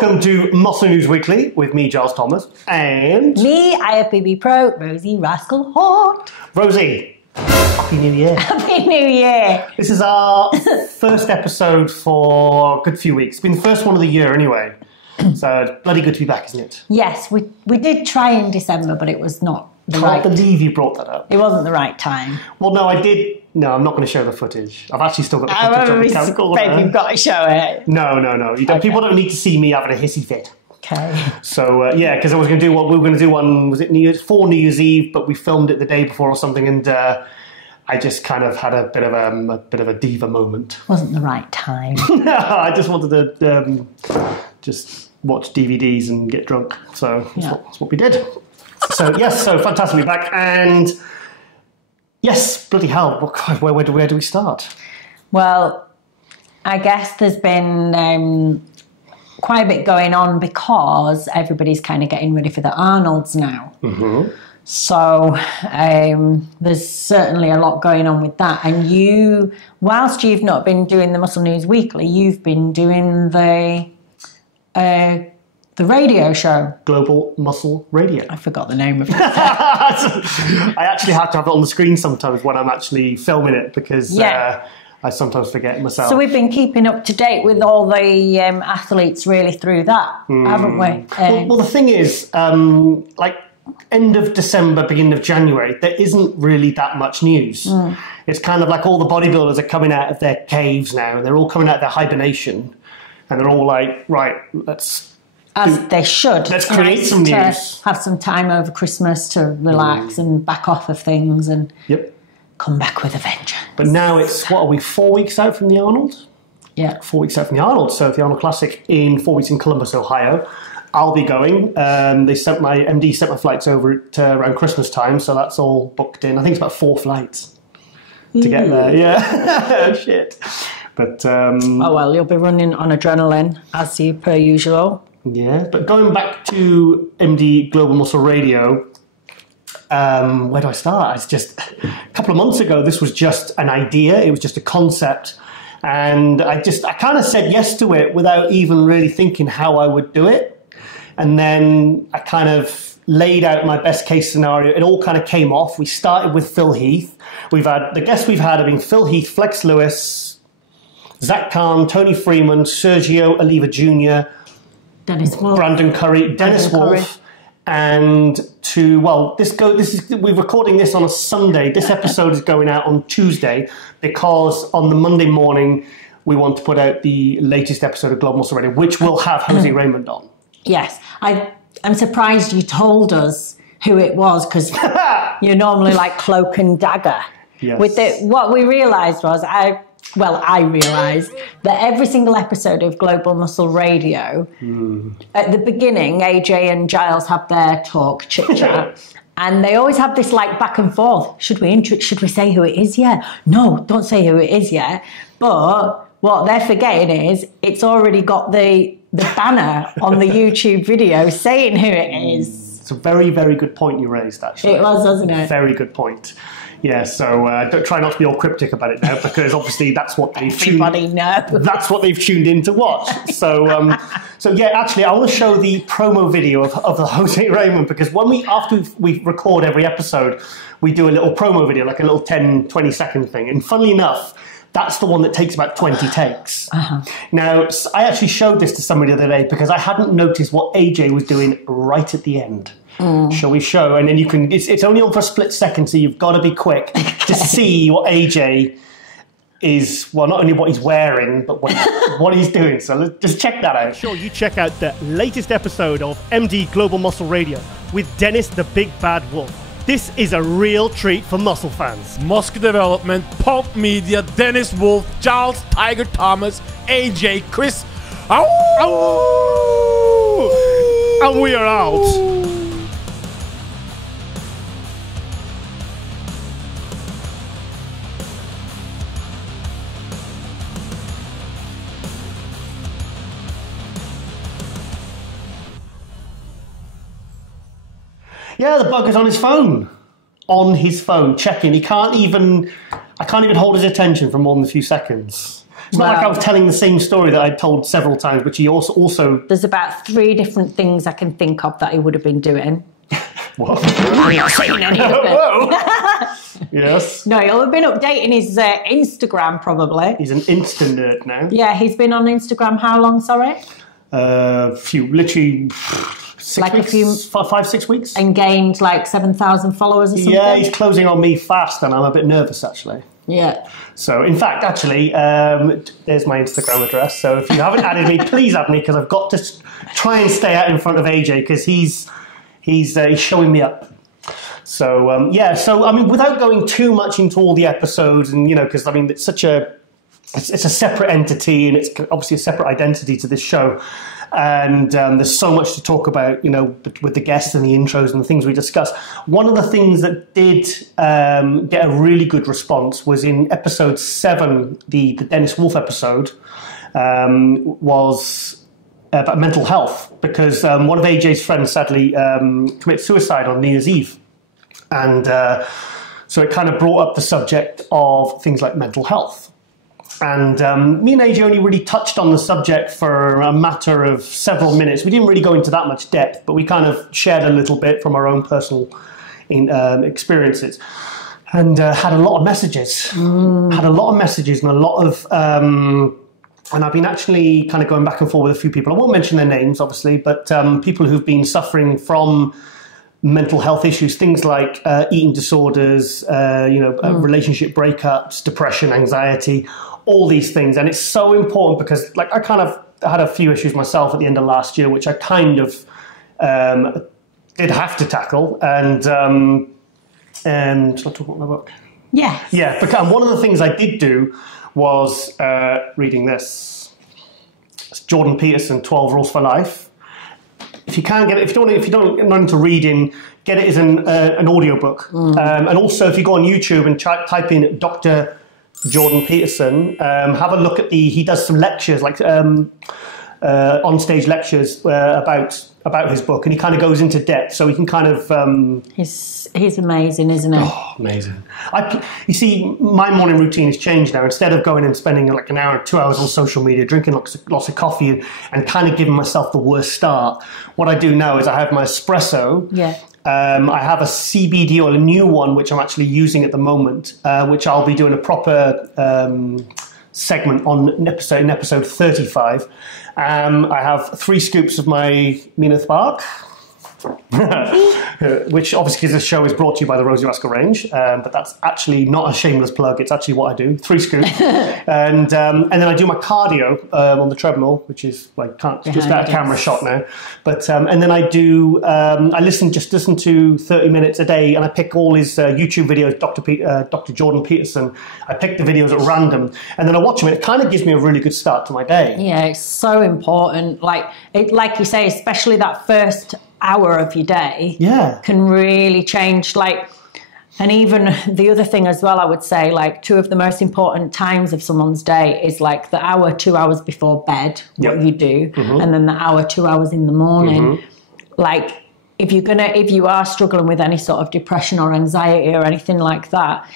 Welcome to Muscle News Weekly with me, Giles Thomas, and... me, IFBB Pro, Rosie, Rascal, Hort. Rosie, Happy New Year. Happy New Year. This is our first episode for a good few weeks. It's been the first one of the year anyway. So it's bloody good to be back, isn't it? Yes, we did try in December, but it was not the right... I can't believe you brought that up. It wasn't the right time. Well, no, I did... No, I'm not going to show the footage. I've actually still got the footage on the camcorder. Babe, you've got to show it. No. You don't, okay. People don't need to see me having a hissy fit. Okay. So, yeah, because I was going to do what we were going to do on, was it New Year's Eve, but we filmed it the day before or something, and I just kind of had a bit of a diva moment. Wasn't the right time. I just wanted to just watch DVDs and get drunk. So that's what we did. So, yes, so fantastic to be back. And... yes, bloody hell. Where do we start? Well, I guess there's been quite a bit going on because everybody's kind of getting ready for the Arnolds now. Mm-hmm. So there's certainly a lot going on with that. And you, whilst you've not been doing the Muscle News Weekly, you've been doing the radio show. Global Muscle Radio. I forgot the name of it. I actually have to have it on the screen sometimes when I'm actually filming it because I sometimes forget myself. So we've been keeping up to date with all the athletes really through that, haven't we? Well, the thing is, like end of December, beginning of January, there isn't really that much news. It's kind of like all the bodybuilders are coming out of their caves now and they're all coming out of their hibernation and they're all like, right, they should. Let's create some news. Have some time over Christmas to relax and back off of things and come back with a vengeance. But now it's, what are we, 4 weeks out from the Arnold? Yeah. 4 weeks out from the Arnold. So the Arnold Classic in 4 weeks in Columbus, Ohio. I'll be going. MD sent my flights over to around Christmas time, so that's all booked in. I think it's about 4 flights to get there. Yeah. Shit. But oh well, you'll be running on adrenaline as per usual. Yeah, but going back to MD Global Muscle Radio, where do I start? It's just a couple of months ago, this was just an idea. It was just a concept. And I kind of said yes to it without even really thinking how I would do it. And then I kind of laid out my best case scenario. It all kind of came off. We started with Phil Heath. The guests we've had have been Phil Heath, Flex Lewis, Zach Kahn, Tony Freeman, Sergio Oliva Jr., Dennis Wolf. Brandon Curry, Dennis Wolf, and we're recording this on a Sunday. This episode is going out on Tuesday because on the Monday morning we want to put out the latest episode of Global Muscle Radio, which will have Jose Raymond on. Yes, I'm surprised you told us who it was because you're normally like cloak and dagger. Yes. What we realised was I realised that every single episode of Global Muscle Radio, at the beginning, AJ and Giles have their talk, chit-chat, and they always have this like back and forth. Should we say who it is yet? No, don't say who it is yet. But what they're forgetting is it's already got the banner on the YouTube video saying who it is. It's a very, very good point you raised, actually. It was, wasn't it? Very good point. Yeah, so don't try not to be all cryptic about it now because obviously that's what they've that's what they've tuned in to watch. So yeah, actually I want to show the promo video of the Jose Raymond because after we record every episode, we do a little promo video, like a little 10, 20-second thing. And funnily enough, that's the one that takes about 20 takes. Now, I actually showed this to somebody the other day because I hadn't noticed what AJ was doing right at the end. Shall we show? And then you can, it's only on for a split second, so you've got to be quick to see what AJ is, well, not only what he's wearing, but what he's doing. So let's just check that out. Make sure you check out the latest episode of MD Global Muscle Radio with Dennis the Big Bad Wolf. This is a real treat for muscle fans. Musk Development, Pulp Media, Dennis Wolf, Giles, Tiger Thomas, AJ, Chris. Ow! Ow! And we are out. Yeah, the bugger's on his phone. Checking. I can't even hold his attention for more than a few seconds. It's not like I was telling the same story that I'd told several times, but he also... There's about 3 different things I can think of that he would have been doing. What? I'm not saying any of it. Whoa! Yes. No, he'll have been updating his Instagram probably. He's an Insta nerd now. Yeah, he's been on Instagram how long, sorry? Literally 6 weeks, 5, 6 weeks. And gained like 7,000 followers or something? Yeah, he's closing on me fast and I'm a bit nervous actually. Yeah. So, in fact, actually, there's my Instagram address. So if you haven't added me, please add me because I've got to try and stay out in front of AJ because he's showing me up. So, yeah, so, I mean, without going too much into all the episodes and, you know, because, I mean, it's a separate entity and it's obviously a separate identity to this show. And there's so much to talk about, you know, with the guests and the intros and the things we discuss. One of the things that did get a really good response was in episode 7, the Dennis Wolf episode, was about mental health because one of AJ's friends sadly committed suicide on New Year's Eve. And so it kind of brought up the subject of things like mental health. And me and AJ only really touched on the subject for a matter of several minutes. We didn't really go into that much depth, but we kind of shared a little bit from our own personal experiences. And had a lot of messages. Had a lot of messages and a lot of... and I've been actually kind of going back and forth with a few people. I won't mention their names, obviously, but people who've been suffering from mental health issues, things like eating disorders, relationship breakups, depression, anxiety, all these things. And it's so important because like I kind of had a few issues myself at the end of last year, which I kind of did have to tackle. And shall I talk about my book? Yeah. Yeah, because one of the things I did do was reading this. It's Jordan Peterson, 12 Rules for Life. If you can't get it, if you don't know into reading, get it as an audiobook. And also, if you go on YouTube and type in Dr. Jordan Peterson, have a look at he does some lectures, like on-stage lectures about his book, and he kind of goes into depth, so he can kind of... He's amazing, isn't he? Oh, amazing. You see, my morning routine has changed now. Instead of going and spending like an hour, 2 hours on social media, drinking lots of coffee and kind of giving myself the worst start, what I do now is I have my espresso. Yeah. I have a CBD oil, a new one, which I'm actually using at the moment, which I'll be doing a proper segment on in episode 35. I have 3 scoops of my Minath Bark, which obviously this show is brought to you by the Rosie Rascal range, but that's actually not a shameless plug. It's actually what I do. 3 scoops, and then I do my cardio on the treadmill, which is like just out of camera shot now. But and then I do I listen to 30 minutes a day, and I pick all his YouTube videos. Dr. Jordan Peterson. I pick the videos at random, and then I watch them. And it kind of gives me a really good start to my day. Yeah, it's so important. Like you say, especially that first hour of your day can really change. And even the other thing as well, I would say, like 2 of the most important times of someone's day is like the hour, 2 hours before bed, what you do, and then the hour, 2 hours in the morning. Like if you are struggling with any sort of depression or anxiety or anything like that,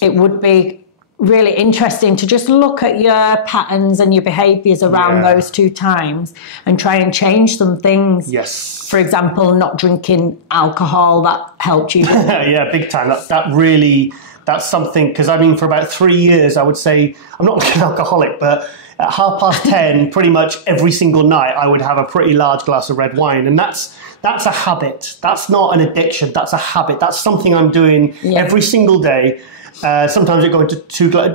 it would be really interesting to just look at your patterns and your behaviours around those 2 times and try and change some things. Yes. For example, not drinking alcohol, that helped you. Yeah, big time. That's something, because I mean, for about 3 years, I would say, I'm not like an alcoholic, but at 10:30, pretty much every single night, I would have a pretty large glass of red wine. And that's a habit. That's not an addiction. That's a habit. That's something I'm doing every single day. Sometimes it go into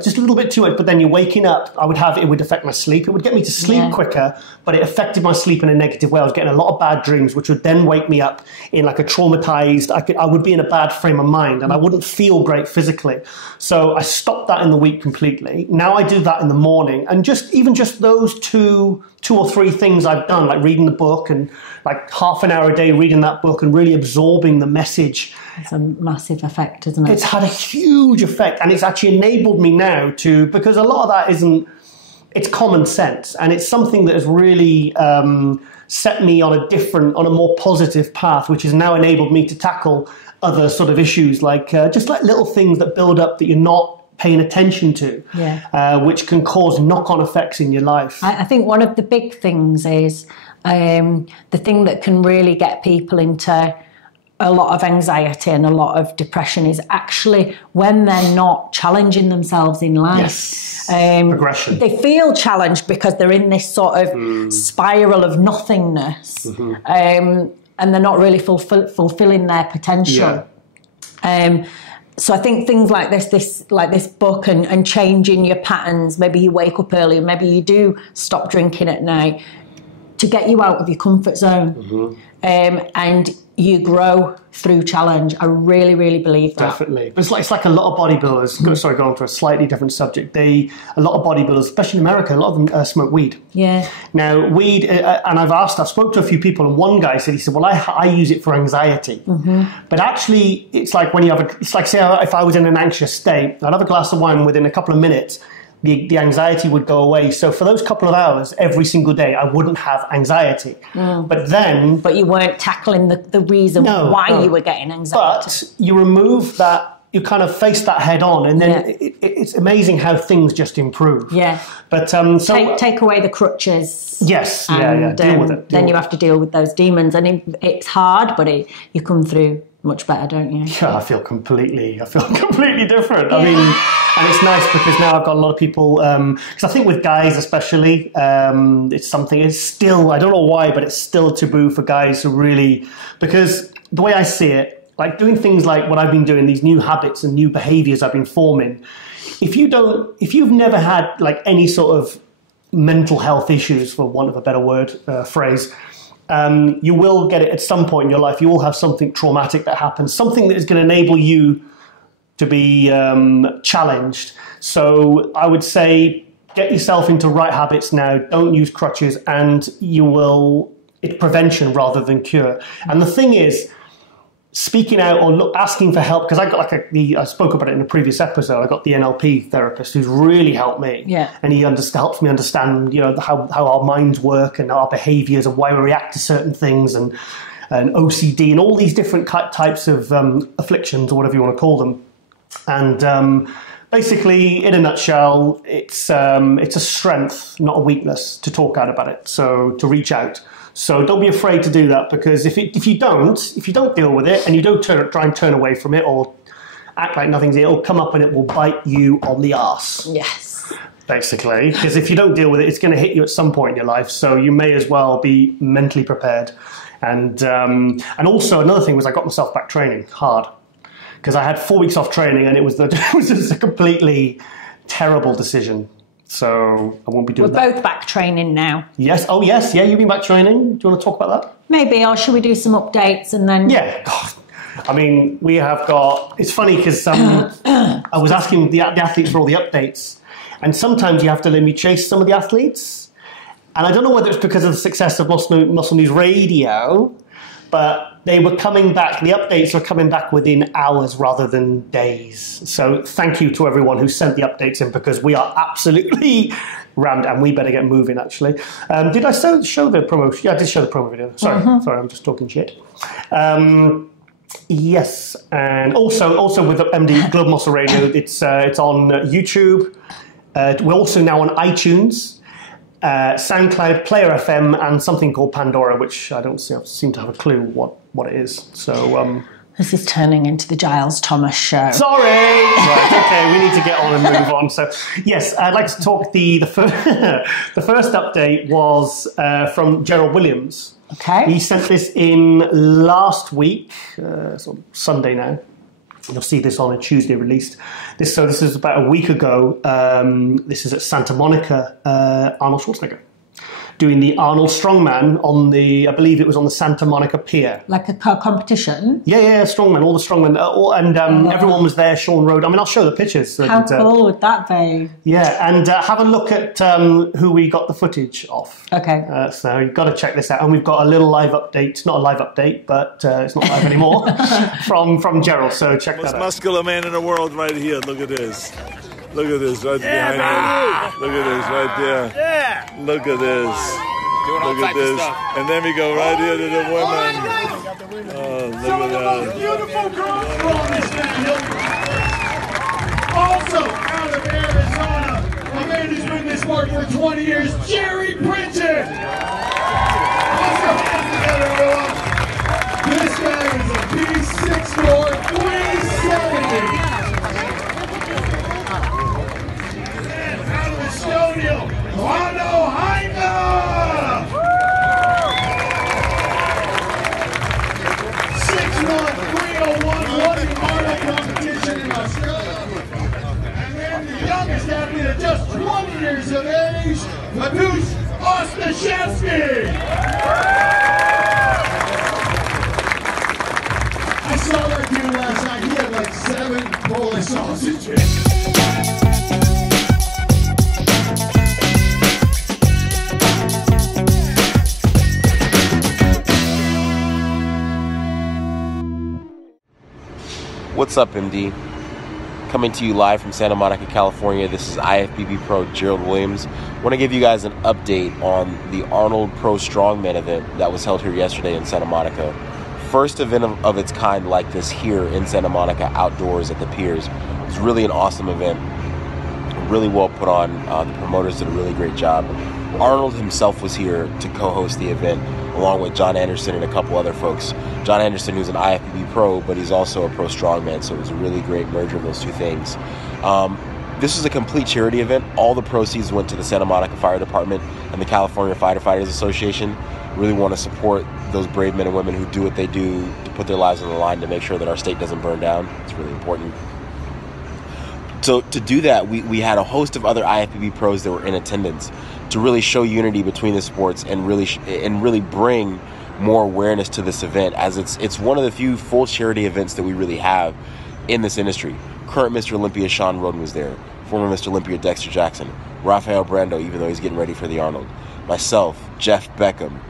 just a little bit too much, but then you're waking up. It would affect my sleep. It would get me to sleep quicker, but it affected my sleep in a negative way. I was getting a lot of bad dreams, which would then wake me up in like a traumatized. I would be in a bad frame of mind, and I wouldn't feel great physically. So I stopped that in the week completely. Now I do that in the morning, and even just those two or three things I've done, like reading the book and like half an hour a day reading that book and really absorbing the message. It's a massive effect, isn't it? It's had a huge effect, and it's actually enabled me now because a lot of that it's common sense, and it's something that has really set me on a more positive path, which has now enabled me to tackle other sort of issues, like just like little things that build up that you're not paying attention to, which can cause knock-on effects in your life. I think one of the big things is the thing that can really get people into a lot of anxiety and a lot of depression is actually when they're not challenging themselves in life. Yes. Progression. They feel challenged because they're in this sort of spiral of nothingness, and they're not really fulfilling their potential. So I think things like this book and changing your patterns, maybe you wake up early, maybe you do stop drinking at night, to get you out of your comfort zone. And you grow through challenge. I really, really believe that. Definitely. It's like a lot of bodybuilders, sorry, going to a slightly different subject. A lot of bodybuilders, especially in America, a lot of them smoke weed. Yeah. Now, weed, and I've spoke to a few people, and one guy said, well, I use it for anxiety. But actually, it's like when you have it's like, say, if I was in an anxious state, I'd have a glass of wine within a couple of minutes, the anxiety would go away. So for those couple of hours every single day, I wouldn't have anxiety. But you weren't tackling the reason why you were getting anxiety. But you remove that, you kind of face that head on, and then it's amazing how things just improve. Yeah. But take away the crutches. Yes. And, deal with it. Then you have to deal with those demons, and it's hard, but you come through much better, don't you? Yeah, I feel completely different. Yeah. I mean, and it's nice because now I've got a lot of people, because I think with guys especially, it's still, I don't know why, but it's still taboo for guys to really, because the way I see it, like doing things like what I've been doing, these new habits and new behaviors I've been forming, if you've never had like any sort of mental health issues, for want of a better phrase, you will get it at some point in your life. You will have something traumatic that happens, something that is going to enable you to be challenged. So I would say get yourself into right habits now. Don't use crutches, and it's prevention rather than cure. And the thing is, speaking out or asking for help, because I got I spoke about it in a previous episode. I got the NLP therapist who's really helped me, and he helps me understand, how our minds work and our behaviours and why we react to certain things, and OCD and all these different types of afflictions, or whatever you want to call them. And basically, in a nutshell, it's a strength, not a weakness, to talk out about it. So to reach out. So don't be afraid to do that, because if you don't deal with it and you don't try and turn away from it or act like nothing's, it'll come up and it will bite you on the arse. Yes. Basically, because if you don't deal with it, it's going to hit you at some point in your life. So you may as well be mentally prepared. And also another thing was I got myself back training hard, because I had 4 weeks off training, and it was just a completely terrible decision. So I won't be doing that. We're both back training now. Yes. Oh, yes. Yeah, you've been back training. Do you want to talk about that? Maybe, or should we do some updates and then... Yeah. God. I mean, we have got... It's funny because I was asking the athletes for all the updates, and sometimes you have to let me chase some of the athletes. And I don't know whether it's because of the success of Muscle News Radio, but they were coming back, the updates were coming back within hours rather than days. So thank you to everyone who sent the updates in, because we are absolutely rammed, and we better get moving, actually. Did I show the promo? Yeah, I did show the promo video. Sorry, I'm just talking shit. Yes, and also with the MD Global Muscle Radio, it's on YouTube. We're also now on iTunes, SoundCloud, Player FM, and something called Pandora, which I don't seem to have a clue what it is. So this is turning into the Giles Thomas show. Sorry. Right, okay, we need to get on and move on. So yes, I'd like to talk the first the first update was from Gerald Williams. Okay. He sent this in last week, so Sunday now. You'll see this on a Tuesday released. This is about a week ago. This is at Santa Monica, Arnold Schwarzenegger, doing the Arnold Strongman on I believe it was on the Santa Monica Pier. Like a competition? Yeah, Strongman, all the Strongmen. Everyone was there, Sean Road. I mean, I'll show the pictures. How cool would that be? Yeah, and have a look at who we got the footage of. Okay. So you've got to check this out. And we've got a little live update, not a live update, but it's not live anymore, from Gerald. So check that out. Most muscular man in the world right here. Look at this. Look at this right behind him. Look at this right there. Yeah. Look at this. Doing all Look at types of this. stuff. And then we go right here to the women. Oh, look at that. Beautiful girls from this video. Also, 20 years of age, Padush Ostashevsky. I saw that dude last night. He had like 7 Polish sausages. What's up, MD? Coming to you live from Santa Monica, California. This is IFBB Pro Gerald Williams. I want to give you guys an update on the Arnold Pro Strongman event that was held here yesterday in Santa Monica. First event of its kind like this here in Santa Monica, outdoors at the piers. It was really an awesome event. Really well put on. The promoters did a really great job. Arnold himself was here to co-host the event, along with John Anderson and a couple other folks. John Anderson, who's an IFBB pro, but he's also a pro strongman, so it was a really great merger of those two things. This is a complete charity event. All the proceeds went to the Santa Monica Fire Department and the California Firefighters Association. Really want to support those brave men and women who do what they do to put their lives on the line to make sure that our state doesn't burn down. It's really important. So to do that, we had a host of other IFBB pros that were in attendance to really show unity between the sports and really bring more awareness to this event, as it's one of the few full charity events that we really have in this industry. Current Mr. Olympia Sean Roden was there, former Mr. Olympia Dexter Jackson, Rafael Brando, even though he's getting ready for the Arnold, myself, Jeff Beckham,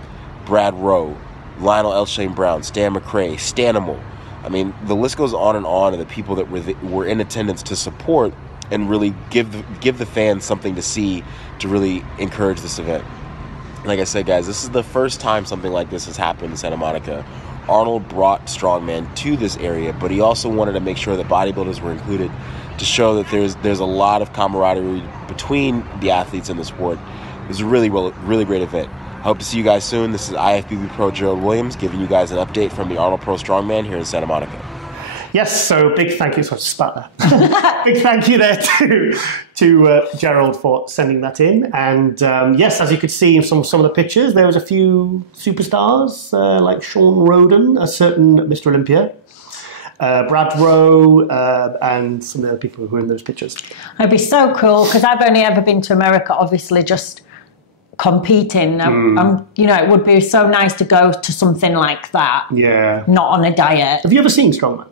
Brad Rowe, Lionel Elshane Brown, Stan McCrae, Stanimal. I mean, the list goes on and on of the people that were in attendance to support and really give the fans something to see to really encourage this event. Like I said, guys, this is the first time something like this has happened in Santa Monica. Arnold brought strongman to this area, but he also wanted to make sure that bodybuilders were included to show that there's a lot of camaraderie between the athletes in the sport. It was a really great event. I hope to see you guys soon. This is IFBB Pro Gerald Williams giving you guys an update from the Arnold Pro Strongman here in Santa Monica. Yes, so big thank you. Sorry, spat there. Big thank you there to Gerald for sending that in. And yes, as you could see in some of the pictures, there was a few superstars like Sean Roden, a certain Mr. Olympia, Brad Rowe, and some of the other people who were in those pictures. It'd be so cool because I've only ever been to America, obviously, just competing. You know, it would be so nice to go to something like that. Yeah. Not on a diet. Have you ever seen Strongman?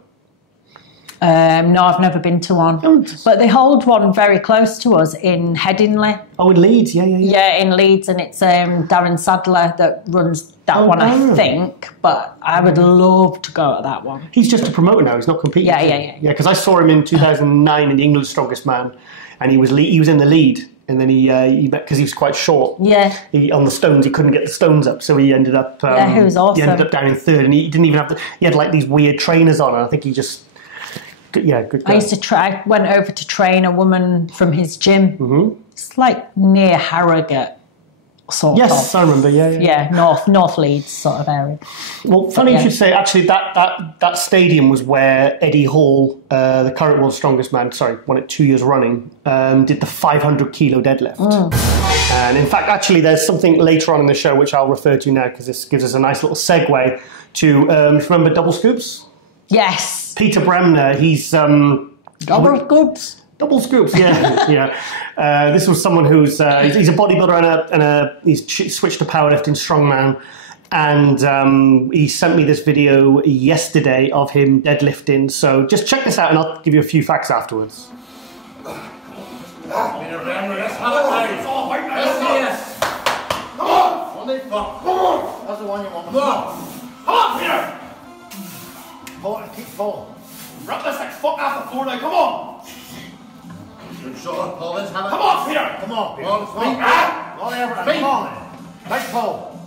No, I've never been to one. But they hold one very close to us in Headingley. Oh, in Leeds, yeah. Yeah, in Leeds, and it's Darren Sadler that runs that one, I think. But I would love to go to that one. He's just a promoter now, he's not competing. Yeah. Yeah, because I saw him in 2009 in the England's Strongest Man, and he was in the lead. And then he because he was quite short. Yeah. On the stones, he couldn't get the stones up, so he ended up. Yeah, he was awesome. He ended up down in third, and he didn't even have he had like these weird trainers on, and I think he just. Yeah, good guy. I went over to train a woman from his gym. Mm-hmm. It's like near Harrogate, sort of. Yes, I remember. Yeah, North Leeds sort of area. Well, funny you should say. Actually, that stadium was where Eddie Hall, the current world's strongest man, won it 2 years running, did the 500 kilo deadlift. And in fact, actually, there's something later on in the show which I'll refer to now because this gives us a nice little segue to. Remember Double Scoops? Yes. Peter Bremner, he's... Double Scoops? Double Scoops, yeah. This was someone who's... he's a bodybuilder and he's switched to powerlifting, strongman. And he sent me this video yesterday of him deadlifting. So just check this out and I'll give you a few facts afterwards. Come on! That's the one you want. Come on, Peter! Keep falling. Wrap this like fuck off the floor now, come on! Shut up, Paul. Let's have it. Come on, Peter! Come on, Peter. Not ever. Come on. Tight, Paul.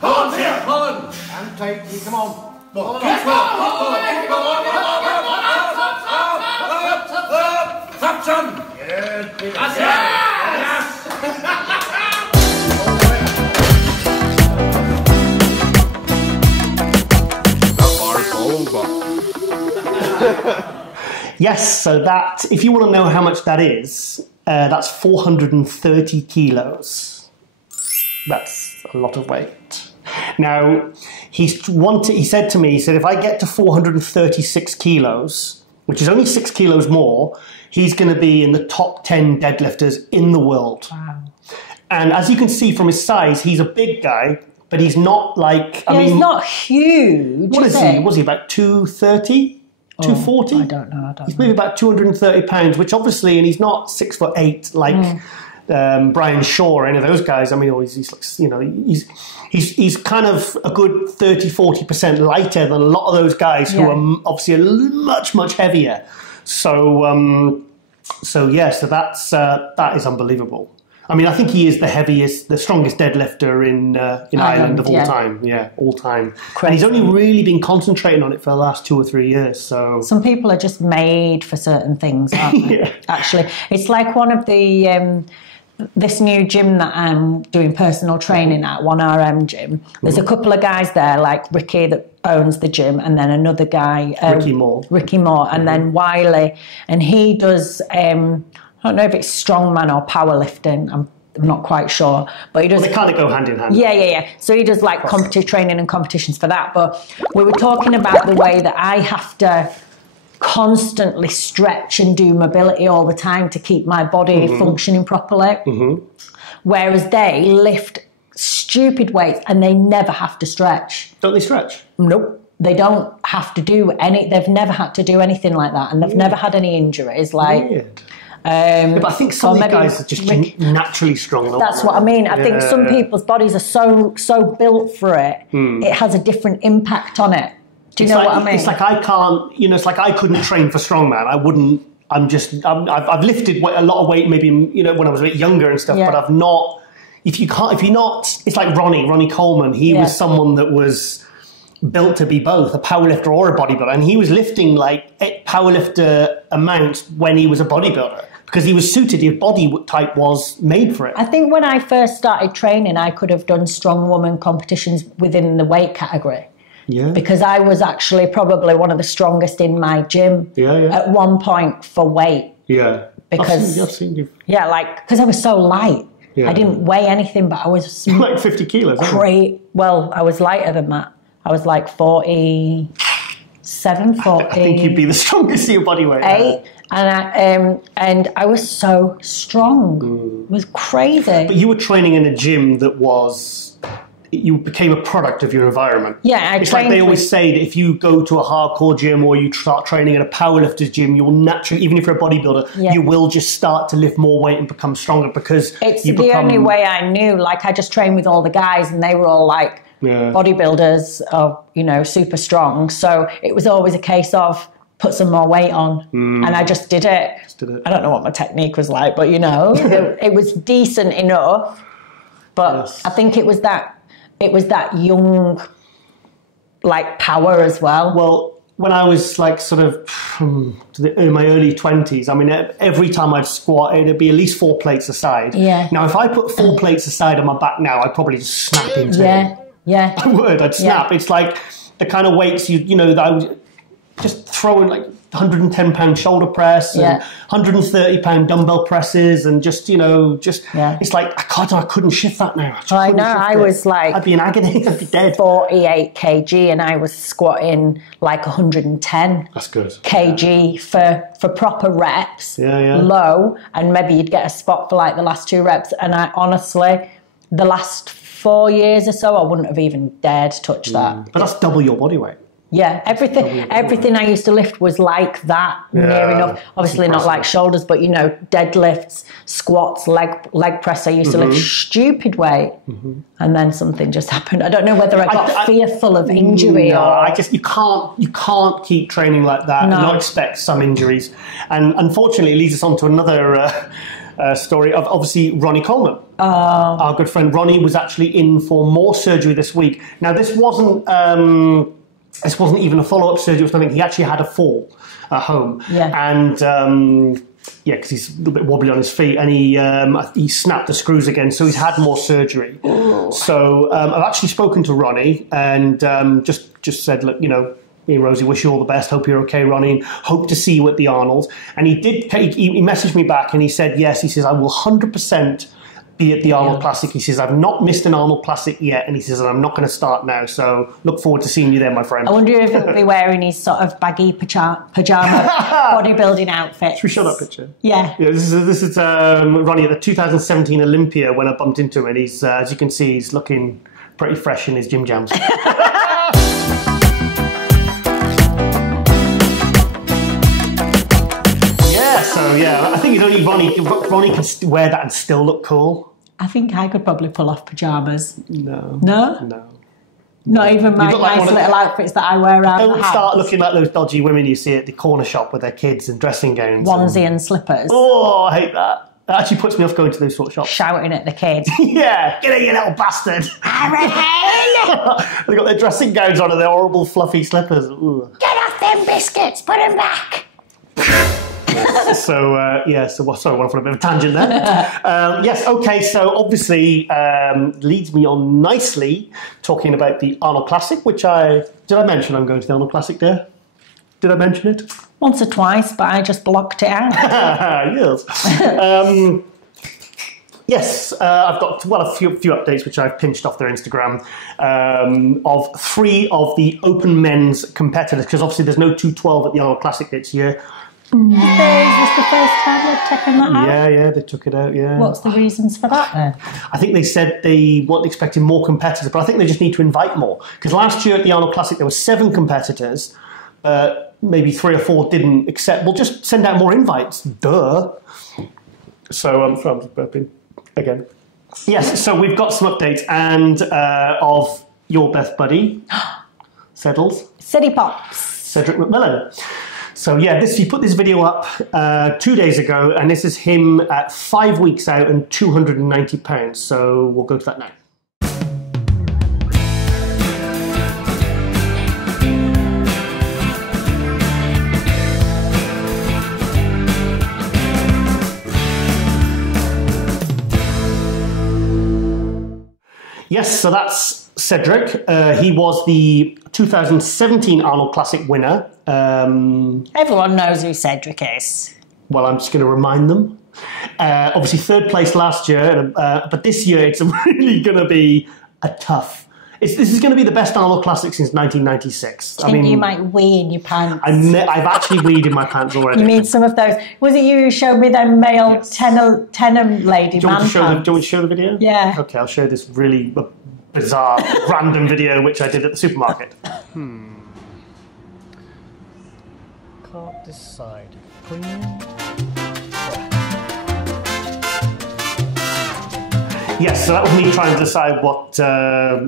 Come on, Peter! Colin! And tight, come on. Keep on! Up, son! Good, Peter. That's it! Yes! Yes, so that, if you want to know how much that is, that's 430 kilos. That's a lot of weight. Now, he said to me, if I get to 436 kilos, which is only 6 kilos more, he's going to be in the top 10 deadlifters in the world. Wow. And as you can see from his size, he's a big guy, but he's not like, I mean... he's not huge, What is he? Was he about 230? 240? I don't know. He's maybe about 230 pounds, which obviously, and he's not 6'8" like Brian Shaw or any of those guys. I mean, he's like, you know, he's kind of a good 30-40% lighter than a lot of those guys who are obviously much heavier. So that is unbelievable. I mean, I think he is the strongest deadlifter in Ireland of all time. Yeah, all time. Crazy. And he's only really been concentrating on it for the last 2 or 3 years. So some people are just made for certain things, aren't they? Actually, it's like one of the this new gym that I'm doing personal training at, 1RM gym. There's a couple of guys there, like Ricky that owns the gym, and then another guy, Ricky Moore, and then Wiley, and he does. I don't know if it's strongman or powerlifting. I'm not quite sure, but he does. Well, they kind of go hand in hand. Yeah. So he does like competitive training and competitions for that. But we were talking about the way that I have to constantly stretch and do mobility all the time to keep my body functioning properly. Whereas they lift stupid weights and they never have to stretch. Don't they stretch? Nope. They don't have to do any. They've never had to do anything like that, and they've never had any injuries. Like. Weird. But I think some of the guys are just naturally strong. That's what I mean. I think some people's bodies are so built for it. It has a different impact on it. Do you know what I mean? It's like I can't. You know, it's like I couldn't train for strongman. I wouldn't. I've lifted a lot of weight, maybe when I was a bit younger and stuff. But I've not. If you're not, it's like Ronnie Coleman. He was someone that was built to be both a powerlifter or a bodybuilder, and he was lifting like powerlifter amounts when he was a bodybuilder. Because he was suited, his body type was made for it. I think when I first started training, I could have done strong woman competitions within the weight category. Yeah. Because I was actually probably one of the strongest in my gym at one point for weight. Yeah. Because I've seen you. Yeah, because I was so light. Yeah. I didn't weigh anything, but I was like 50 kilos. Great. Well, I was lighter than that. I was like 47, 40. I think you'd be the strongest of your body weight. 8. And I was so strong. It was crazy. But you were training in a gym that you became a product of your environment. Yeah, it's like they always say that if you go to a hardcore gym or you start training at a powerlifter's gym, you'll naturally, even if you're a bodybuilder, you will just start to lift more weight and become stronger because it's the only way I knew. Like I just trained with all the guys and they were all like bodybuilders or, super strong. So it was always a case of put some more weight on, and I just did it. I don't know what my technique was like, but it was decent enough. But I think it was that young, like power as well. Well, when I was like sort of in my early 20s, I mean, every time I'd squat, it'd be at least 4 plates aside. Yeah. Now, if I put 4 plates aside on my back now, I'd probably just snap into it. Yeah. I would. I'd snap. Yeah. It's like the kind of weights that I would just throwing like 110-pound shoulder press and 130-pound dumbbell presses and it's like I couldn't shift that now. I know. I was like, I'd be in agony. I'd be dead. 48 kg and I was squatting like 110. That's good. Kg for proper reps. Yeah. Low, and maybe you'd get a spot for like the last 2 reps. And I honestly, the last 4 years or so, I wouldn't have even dared touch that. But that's double your body weight. Yeah, everything I used to lift was like that, near enough. Obviously not like shoulders, but deadlifts, squats, leg press. I used to lift stupid weight, and then something just happened. I don't know whether I got fearful of injury or. You can't keep training like that and not expect some injuries. And unfortunately, it leads us on to another story of obviously Ronnie Coleman. Our good friend Ronnie was actually in for more surgery this week. Now this wasn't even a follow-up surgery or something. He actually had a fall at home. Yeah. And, because he's a little bit wobbly on his feet, and he snapped the screws again, so he's had more surgery. Ooh. So I've actually spoken to Ronnie and just said, look, me and Rosie wish you all the best. Hope you're okay, Ronnie. Hope to see you at the Arnold. And he messaged me back and he said, yes, he says, I will 100% be at the Arnold Classic. He says, I've not missed an Arnold Classic yet, and he says, I'm not going to start now, so look forward to seeing you there, my friend. I wonder if he'll be wearing his sort of baggy pajama bodybuilding outfit. Should we show that picture? Yeah. This is Ronnie at the 2017 Olympia when I bumped into him, and he's, as you can see, he's looking pretty fresh in his gym jams. So yeah, I think Ronnie can wear that and still look cool. I think I could probably pull off pajamas. No. No? No. Not even my nice little outfits that I wear around the house. Don't start looking like those dodgy women you see at the corner shop with their kids in dressing gowns. Onesie and slippers. Oh, I hate that. That actually puts me off going to those sort of shops. Shouting at the kids. Yeah, get in, you little bastard. They've got their dressing gowns on and their horrible fluffy slippers. Ooh. Get off them biscuits, put them back. Sorry, I went on a bit of a tangent there. Yes, okay, so obviously leads me on nicely talking about the Arnold Classic, which did I mention I'm going to the Arnold Classic there? Did I mention it? Once or twice, but I just blocked it out. Yes. Yes, I've got a few updates which I've pinched off their Instagram of 3 of the open men's competitors, because obviously there's no 212 at the Arnold Classic this year. Is this the first time they've taken that out? Yeah, they took it out, yeah. What's the reasons for that then? I think they said they weren't expecting more competitors, but I think they just need to invite more. Because last year at the Arnold Classic there were 7 competitors, maybe 3 or 4 didn't accept. We'll just send out more invites, duh. So I'm just burping again. Yes, so we've got some updates and of your best buddy, Seddles. City Pops. Cedric McMillan. So yeah, he put this video up 2 days ago, and this is him at 5 weeks out and 290 pounds. So we'll go to that now. Yes, so that's Cedric. He was the 2017 Arnold Classic winner. Everyone knows who Cedric is. Well, I'm just going to remind them. Obviously, 3rd place last year, but this year it's really going to be a tough. This is going to be the best Arnold Classic since 1996. I mean, you might wee in your pants. I've actually weed in my pants already. You mean some of those? Was it you who showed me them male Tenham lady do you want man to show the video? Yeah. Okay, I'll show this really bizarre, random video which I did at the supermarket. Can't decide. Yes, so that was me trying to decide what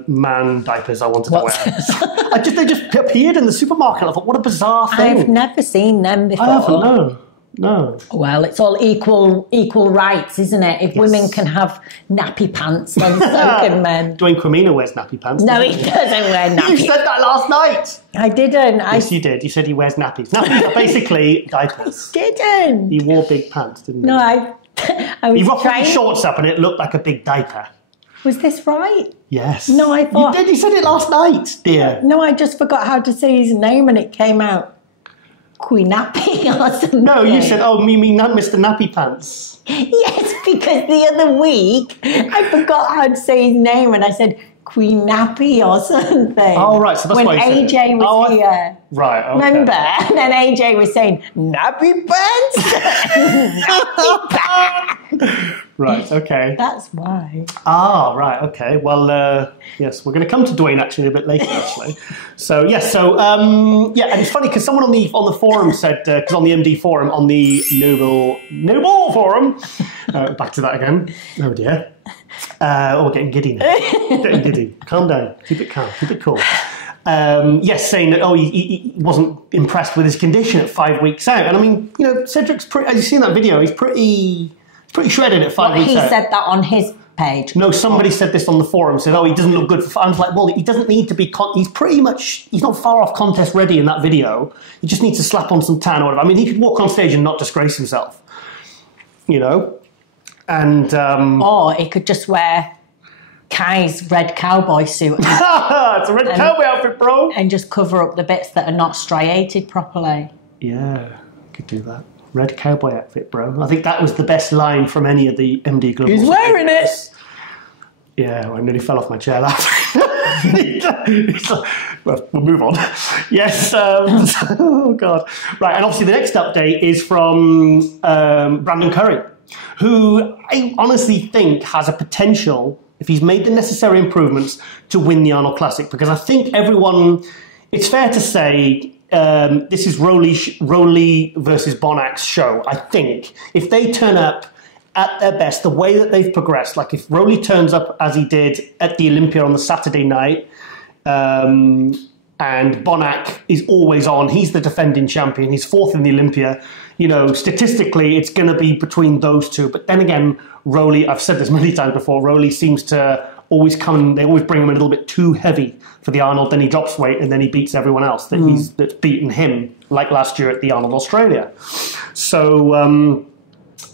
man diapers I wanted to wear. They just appeared in the supermarket. I thought, what a bizarre thing. I've never seen them before. I haven't, no. Well, it's all equal rights, isn't it? If women can have nappy pants, then so can men. Dwayne Cremina wears nappy pants. No, he doesn't wear nappy. You said that last night. I didn't. Yes, you did. You said he wears nappies. Nappies are basically diapers. Didn't. He wore big pants, didn't he? No, I was he rocked trying... his shorts up and it looked like a big diaper. Was this right? Yes. No, I thought... You did. You said it last night, dear. No, I just forgot how to say his name and it came out Queen Nappy or something. No, you said, oh, you mean Mr. Nappy Pants. Yes, because the other week I forgot how to say his name and I said Queen Nappy or something. Oh, right, so that's when why you said AJ was here. Right, okay. Remember? And then AJ was saying, Nappy Pants? Nappy Pants. Right, okay. That's why. Ah, right, okay. Well, yes, we're going to come to Dwayne actually a bit later, actually. So, yes, and it's funny because someone on the forum said, because on the MD forum, on the Noble forum, back to that again. Oh dear. We're getting giddy now. Getting giddy. Calm down. Keep it calm. Keep it cool. Yes, saying that, he wasn't impressed with his condition at 5 weeks out. And I mean, Cedric's pretty, as you see in that video, he's pretty shredded at 5 weeks out. He said that on his page. No, somebody said this on the forum, said, he doesn't look good for... I was like, well, he doesn't need to be... he's not far off contest ready in that video. He just needs to slap on some tan or whatever. I mean, he could walk on stage and not disgrace himself. And... or he could just wear Kai's red cowboy suit. It's a red cowboy outfit, bro! And just cover up the bits that are not striated properly. Yeah, could do that. red cowboy outfit, bro. I think that was the best line from any of the MD Global. He's wearing it. Yeah, I nearly fell off my chair laughing. Well, we'll move on. Yes. Oh, God. Right, and obviously the next update is from Brandon Curry, who I honestly think has a potential, if he's made the necessary improvements, to win the Arnold Classic. Because I think everyone, it's fair to say, this is Rolie versus Bonac's show. I think if they turn up at their best, the way that they've progressed, like if Rolie turns up as he did at the Olympia on the Saturday night, and Bonac is always on, he's the defending champion, he's fourth in the Olympia, you know, statistically it's going to be between those two. But then again, Rolie, I've said this many times before, Rolie seems to always they always bring him a little bit too heavy for the Arnold, then he drops weight and then he beats everyone else that's beaten him, like last year at the Arnold Australia. So,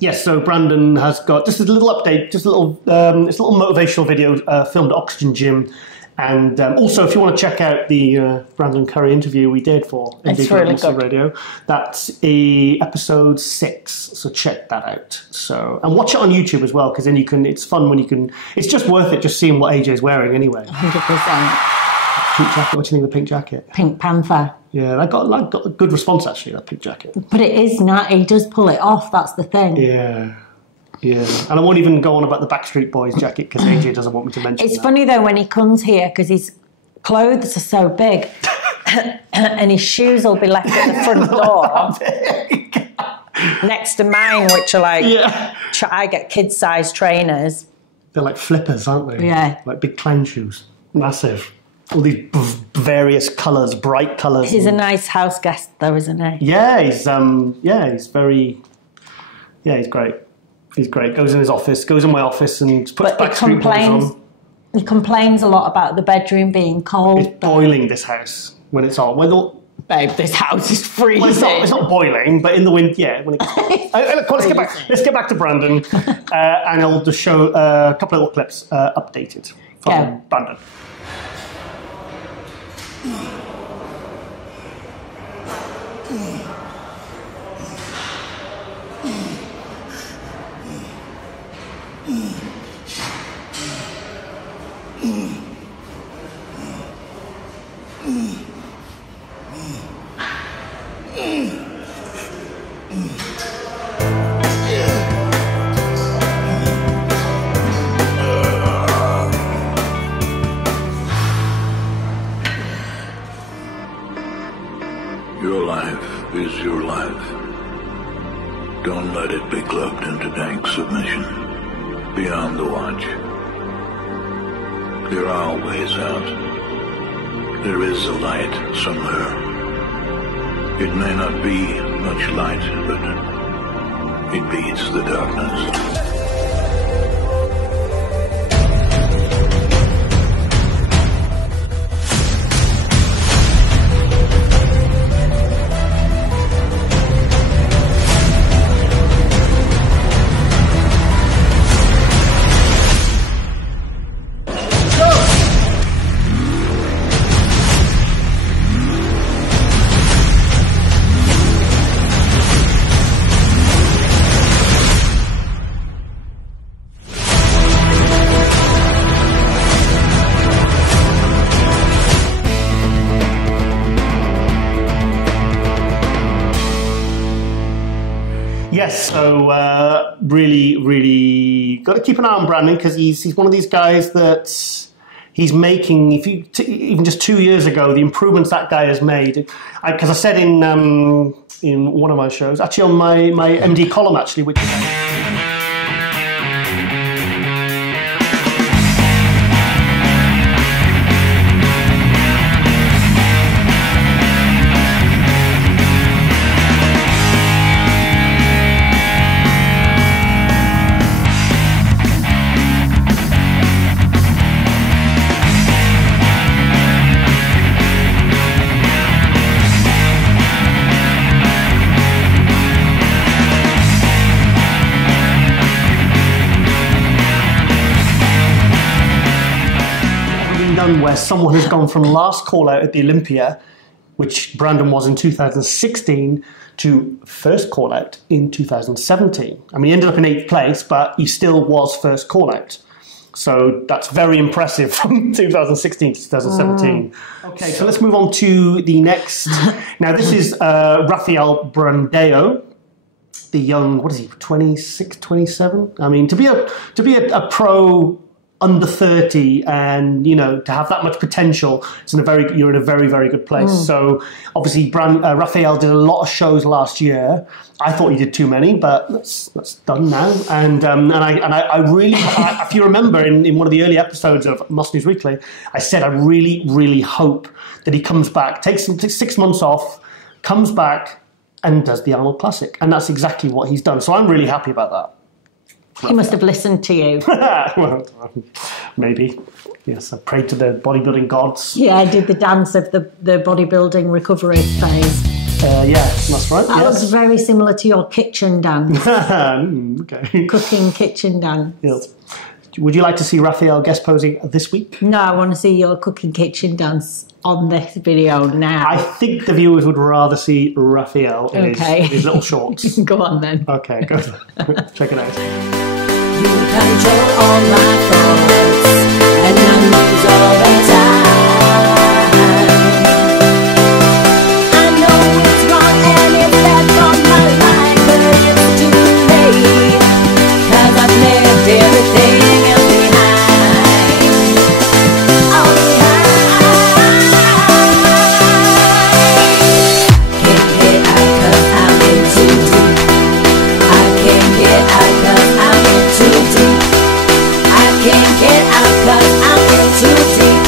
yes, so Brandon has got just a little update, just a little motivational video filmed at Oxygen Gym. And also, if you want to check out the Brandon Curry interview we did for MD really Global Radio, that's episode 6. So check that out. So and watch it on YouTube as well, because then you can. It's fun when you can. It's just worth it just seeing what AJ's wearing anyway. 100%. Pink jacket. What do you think of the pink jacket? Pink Panther. Yeah, I got a good response actually. That pink jacket. But it is not. He does pull it off. That's the thing. Yeah. Yeah, and I won't even go on about the Backstreet Boys jacket because AJ doesn't want me to mention It's that. funny though when he comes here because his clothes are so big and his shoes will be left at the front door next to mine, which are like, I get kid-sized trainers. They're like flippers, aren't they? Yeah. Like big clown shoes. Massive. All these various colours, bright colours. He's a nice house guest though, isn't he? Yeah, he's great. He's great. Goes in his office, goes in my office and puts Backstreet Boys on. He complains a lot about the bedroom being cold. It's boiling, this house, when it's on. Babe, this house is freezing. Well, it's not boiling, but in the wind, yeah. When it gets let's get back to Brandon, and I'll just show a couple of little clips updated from Brandon. Your life is your life. Don't let it be clubbed into dank submission. Beyond the watch. There are ways out. There is a light somewhere. It may not be much light, but it beats the darkness. Yes, so really got to keep an eye on Brandon because he's one of these guys that he's making. If you even just 2 years ago, the improvements that guy has made. Because I said in one of my shows, actually on my MD column, actually, which. Where someone has gone from last call out at the Olympia, which Brandon was in 2016, to first call out in 2017. I mean, he ended up in 8th place, but he still was first call out. So that's very impressive from 2016 to 2017. Okay, so let's move on to the next. Now, this is Rafael Brandeo, the young, what is he, 26, 27? I mean, to be a pro under 30 and, you know, to have that much potential, you're in a very, very good place. So obviously Rafael did a lot of shows last year. I thought he did too many, but that's done now. And I really, if you remember in one of the early episodes of Muscle News Weekly, I said I really, really hope that he comes back, takes 6 months off, comes back and does the Arnold Classic. And that's exactly what he's done. So I'm really happy about that. He must have listened to you. Well, maybe. Yes, I prayed to the bodybuilding gods. Yeah, I did the dance of the bodybuilding recovery phase. Yeah, that's right. That was very similar to your kitchen dance. Okay. Cooking kitchen dance. Yes. Would you like to see Raphael guest posing this week? No, I want to see your cooking kitchen dance on this video now. I think the viewers would rather see Raphael in his little shorts. Go on then. Okay, go. Check it out. You control all my thoughts and my moves all the time. I know it's wrong and it's bad for my life, but it's too late, 'cause I've left everything else behind. All behind. Can't get out 'cause I'm in too deep. I can't get out 'cause I'm in too deep. I can't get out 'cause I'm in too deep.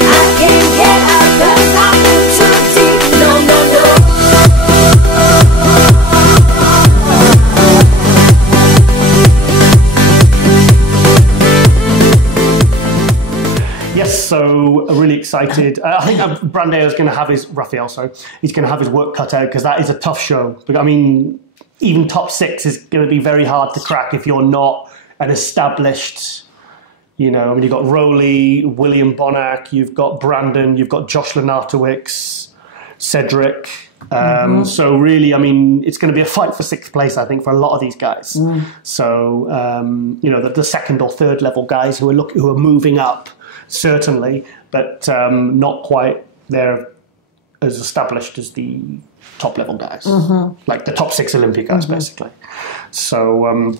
I can't get out 'cause I'm in too deep. No, no, no. Yes, so really excited. I think Brandeo is going to have Raphael, he's going to have his work cut out because that is a tough show. I mean, even top 6 is going to be very hard to crack if you're not an established, you know, I mean, you've got Rowley, William Bonac, you've got Brandon, you've got Josh Lenartowicz, Cedric. So really, I mean, it's going to be a fight for 6th place, I think, for a lot of these guys. So, you know, the 2nd or 3rd level guys who are moving up, certainly, but not quite there as established as the top level guys, like the top 6 Olympic guys, basically. So,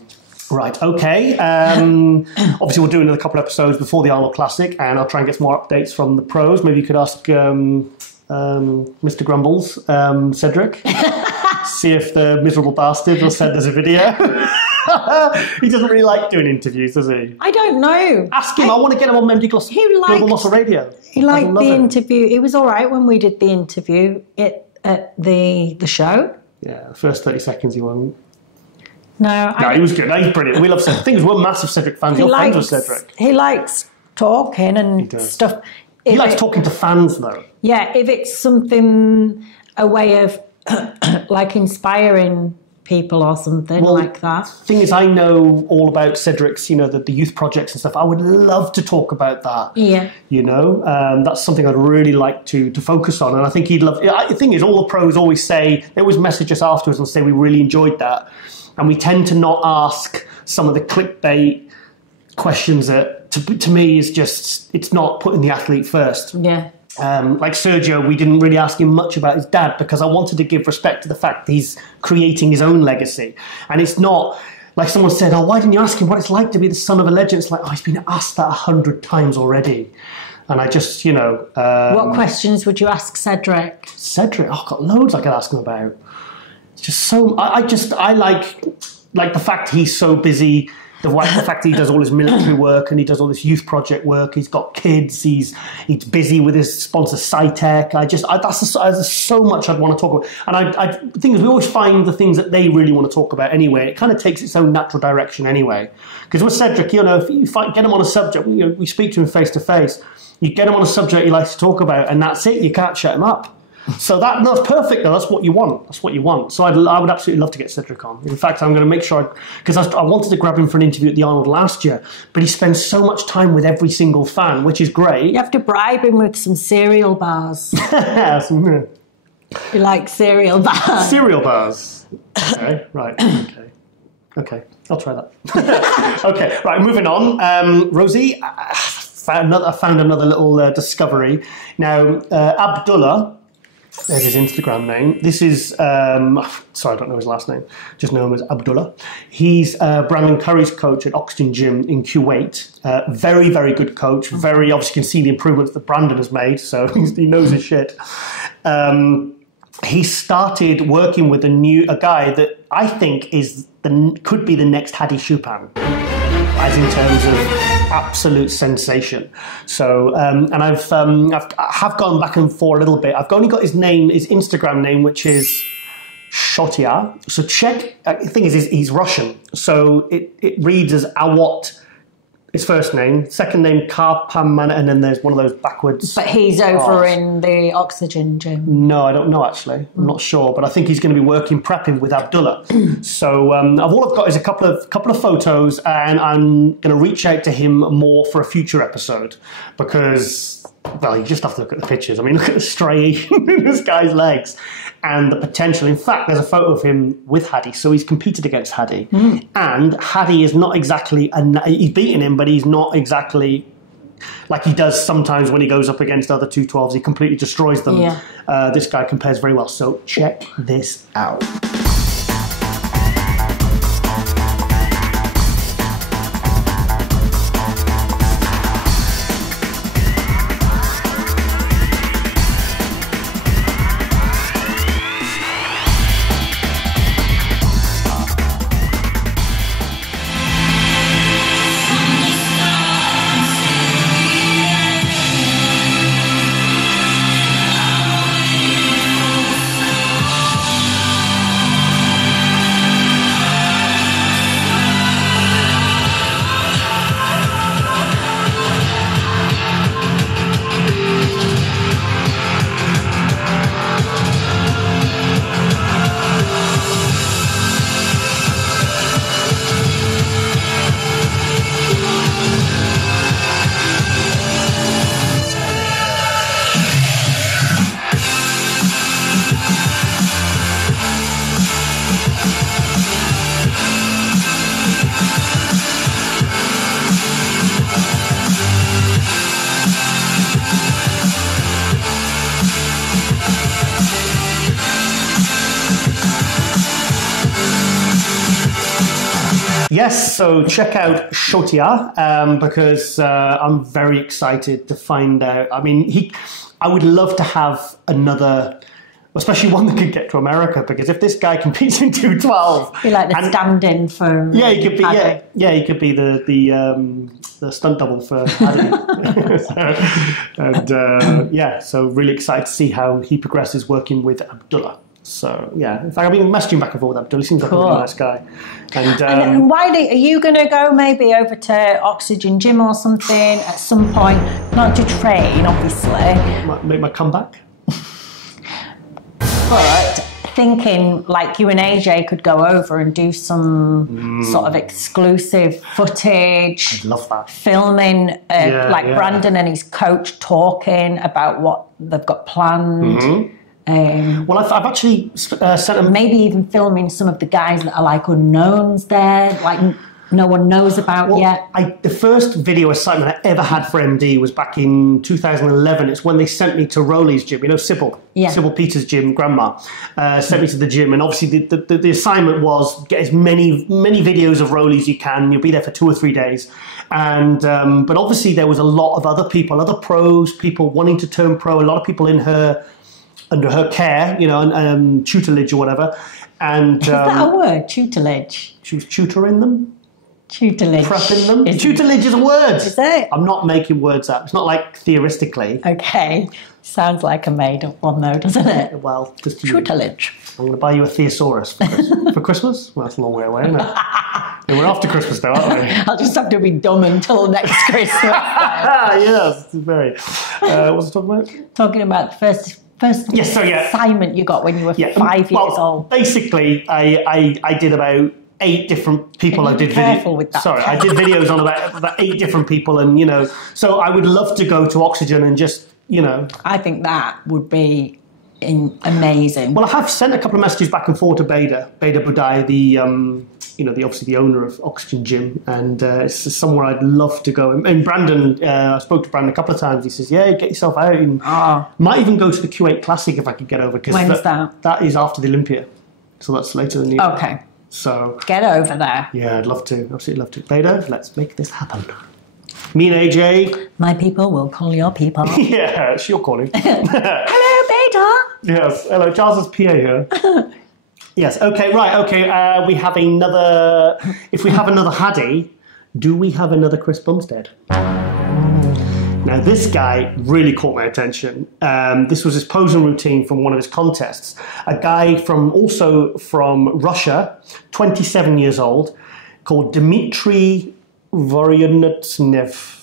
right, okay. Obviously, we'll do another couple of episodes before the Arnold Classic, and I'll try and get some more updates from the pros. Maybe you could ask Mr. Grumbles, Cedric, see if the miserable bastard will send us a video. He doesn't really like doing interviews, does he? I don't know. Ask him. I want to get him on Global Muscle Radio. He liked the interview. It was all right when we did the interview at the show. Yeah, the first 30 seconds he won't. No, he was good. No, he's brilliant. We love Cedric. The thing is, we're massive Cedric fans. You're friends with Cedric. He likes talking and stuff. He likes talking to fans, though. Yeah, if it's something, a way of like inspiring people or something like that. The thing is, I know all about Cedric's, you know, the youth projects and stuff. I would love to talk about that. Yeah. You know, that's something I'd really like to focus on. And I think he'd love. The thing is, all the pros always say, they always message us afterwards and say we really enjoyed that. And we tend to not ask some of the clickbait questions that, to me, is just, it's not putting the athlete first. Yeah. Like Sergio, we didn't really ask him much about his dad because I wanted to give respect to the fact that he's creating his own legacy. And it's not like someone said, oh, why didn't you ask him what it's like to be the son of a legend? It's like, oh, he's been asked that 100 times already. And I just, you know... what questions would you ask Cedric? Cedric? Oh, I've got loads I could ask him about. It's just so... I like the fact he's so busy... The fact that he does all his military work and he does all this youth project work. He's got kids. He's busy with his sponsor, SciTech. There's so much I'd want to talk about. And the thing is, we always find the things that they really want to talk about anyway. It kind of takes its own natural direction anyway. Because with Cedric, you know, if you get him on a subject, you know, we speak to him face to face. You get him on a subject he likes to talk about, and that's it. You can't shut him up. So that's perfect, though. That's what you want. That's what you want. So I would absolutely love to get Cedric on. In fact, I'm going to make sure, because I wanted to grab him for an interview at the Arnold last year, but he spends so much time with every single fan, which is great. You have to bribe him with some cereal bars. You like cereal bars? Cereal bars. Okay, right. Okay, I'll try that. Okay, right, moving on. Rosie, I found another little discovery. Now, Abdullah, there's his Instagram name. This is, sorry, I don't know his last name. Just know him as Abdullah. He's Brandon Curry's coach at Oxygen Gym in Kuwait. Very, very good coach. Very, obviously, you can see the improvements that Brandon has made, so he knows his shit. He started working with a guy that I think could be the next Hadi Choopan, as in terms of absolute sensation. So, and I have gone back and forth a little bit. I've only got his Instagram name, which is Shotia. So check. The thing is, he's Russian, so it reads as Awat. His first name, second name Karpaman, and then there's one of those backwards. But he's over in the Oxygen Gym. No, I don't know actually. I'm not sure, but I think he's going to be prepping with Abdullah. So all I've got is a couple of photos, and I'm going to reach out to him more for a future episode because, well, you just have to look at the pictures. I mean, look at the striation in this guy's legs and the potential. In fact, there's a photo of him with Hadi, so he's competed against Hadi. And Hadi is not exactly, he's beaten him, but he's not exactly like he does sometimes when he goes up against other 212s. He completely destroys them. Yeah. This guy compares very well, so check this out. Yes, so check out Shotia because I'm very excited to find out. I mean, I would love to have another, especially one that could get to America, because if this guy competes in 212, be like the stand-in for he could be he could be the stunt double for Hadi. So really excited to see how he progresses working with Abdullah. So, yeah, in fact, I've been messaging back and forth with Abdullah. He seems like a really nice guy. And why are you going to go maybe over to Oxygen Gym or something at some point? Not to train, obviously. Make my comeback? But thinking like you and AJ could go over and do some sort of exclusive footage. I'd love that. Filming Brandon and his coach talking about what they've got planned. Mm-hmm. Well, I've actually sent them. Maybe even filming some of the guys that are like unknowns there, like no one knows about yet. The first video assignment I ever had for MD was back in 2011. It's when they sent me to Rowley's gym, Sybil Peters' gym, grandma, sent me to the gym. And obviously the assignment was get as many videos of Rowley as you can. You'll be there for 2 or 3 days. And but obviously there was a lot of other people, other pros, people wanting to turn pro, a lot of people under her care, and tutelage or whatever. And is that a word, tutelage? She was tutoring them? Tutelage. Prepping them? Tutelage is a word. Is it? I'm not making words up. It's not like theoristically. Okay. Sounds like a made-up one though, doesn't it? Well, just tutelage. I'm going to buy you a thesaurus for Christmas. Well, that's a long way away, isn't it? And we're after Christmas now, aren't we? I'll just have to be dumb until next Christmas. Yes, very. What's it talking about? Talking about the first assignment you got when you were 5 years old. Basically, I did about 8 different people. I did I did videos on about 8 different people, and so I would love to go to Oxygen and just I think that would be amazing. Well, I have sent a couple of messages back and forth to Beda Budai, the obviously the owner of Oxygen Gym, and it's somewhere I'd love to go. And Brandon, I spoke to Brandon a couple of times. He says, "Yeah, get yourself out." And might even go to the Q8 Classic if I could get over. When's that? That is after the Olympia, so that's later in the year. Okay. So get over there. Yeah, I'd love to. Absolutely love to. Beda, let's make this happen. Me and AJ. My people will call your people. Yeah, she'll call him. Hello, Beta. Yes. Hello, Charles's PA here. Yes. Okay. Right. Okay. We have another. If we have another Haddy, do we have another Chris Bumstead? Now, this guy really caught my attention. This was his posing routine from one of his contests. A guy also from Russia, 27 years old, called Dmitry Vorontsnev.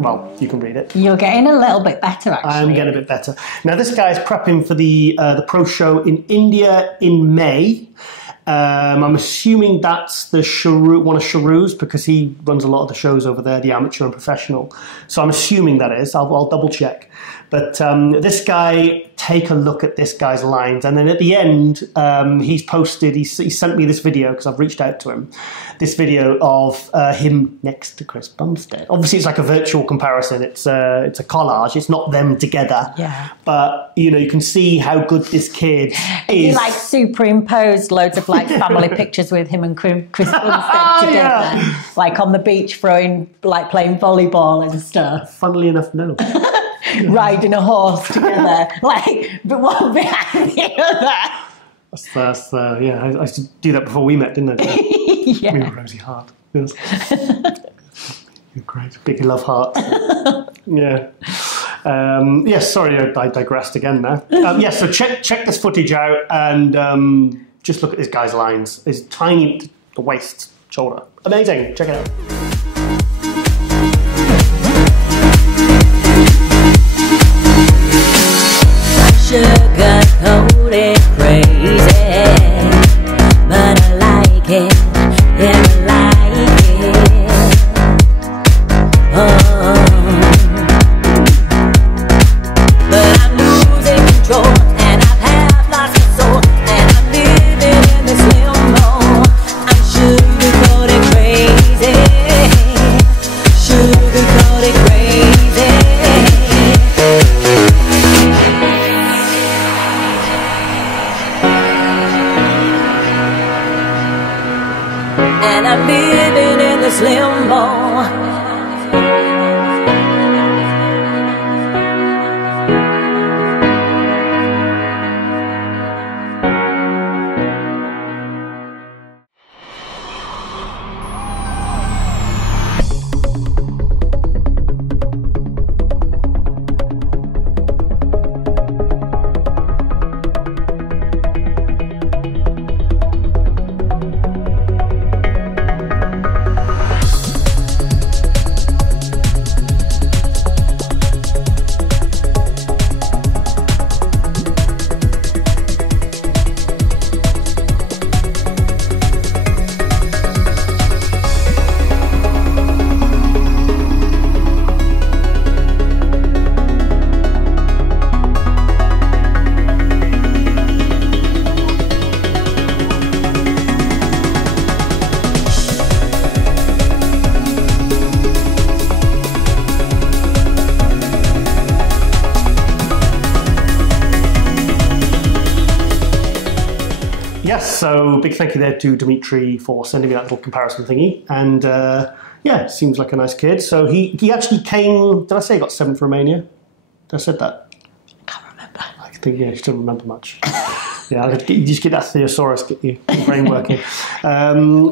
Well, you can read it. You're getting a little bit better, actually. I'm getting a bit better. Now, this guy is prepping for the pro show in India in May. I'm assuming that's the one of Sharu's, because he runs a lot of the shows over there, the amateur and professional. So I'm assuming that is. I'll double check. But this guy, take a look at this guy's lines. And then at the end, he's posted, he sent me this video, because I've reached out to him, this video of him next to Chris Bumstead. Obviously, it's like a virtual comparison. It's a collage. It's not them together. Yeah. But, you can see how good this kid is. He, superimposed loads of, family pictures with him and Chris Bumstead together. Yeah. On the beach playing volleyball and stuff. Funnily enough, no. Riding a horse together, but one behind the other. That's I used to do that before we met, didn't I? Yeah. Me and Rosie Hart. Yes. You're great. Big love heart. Yeah. Yes, sorry, I digressed again there. So check this footage out and just look at this guy's lines. It's tiny, the waist, shoulder. Amazing. Check it out. Sugar coated crazy, but I like it, yeah, I like it. But I'm losing control, and I've half lost my soul, and I'm living in this limbo. I'm sugar coated crazy, sugar coated crazy. And I'm living in this limbo. So big thank you there to Dimitri for sending me that little comparison thingy. And seems like a nice kid. So he actually came, did I say he got 7th Romania? Did I said that? I can't remember. I think, you don't remember much. You just get that thesaurus, get your brain working.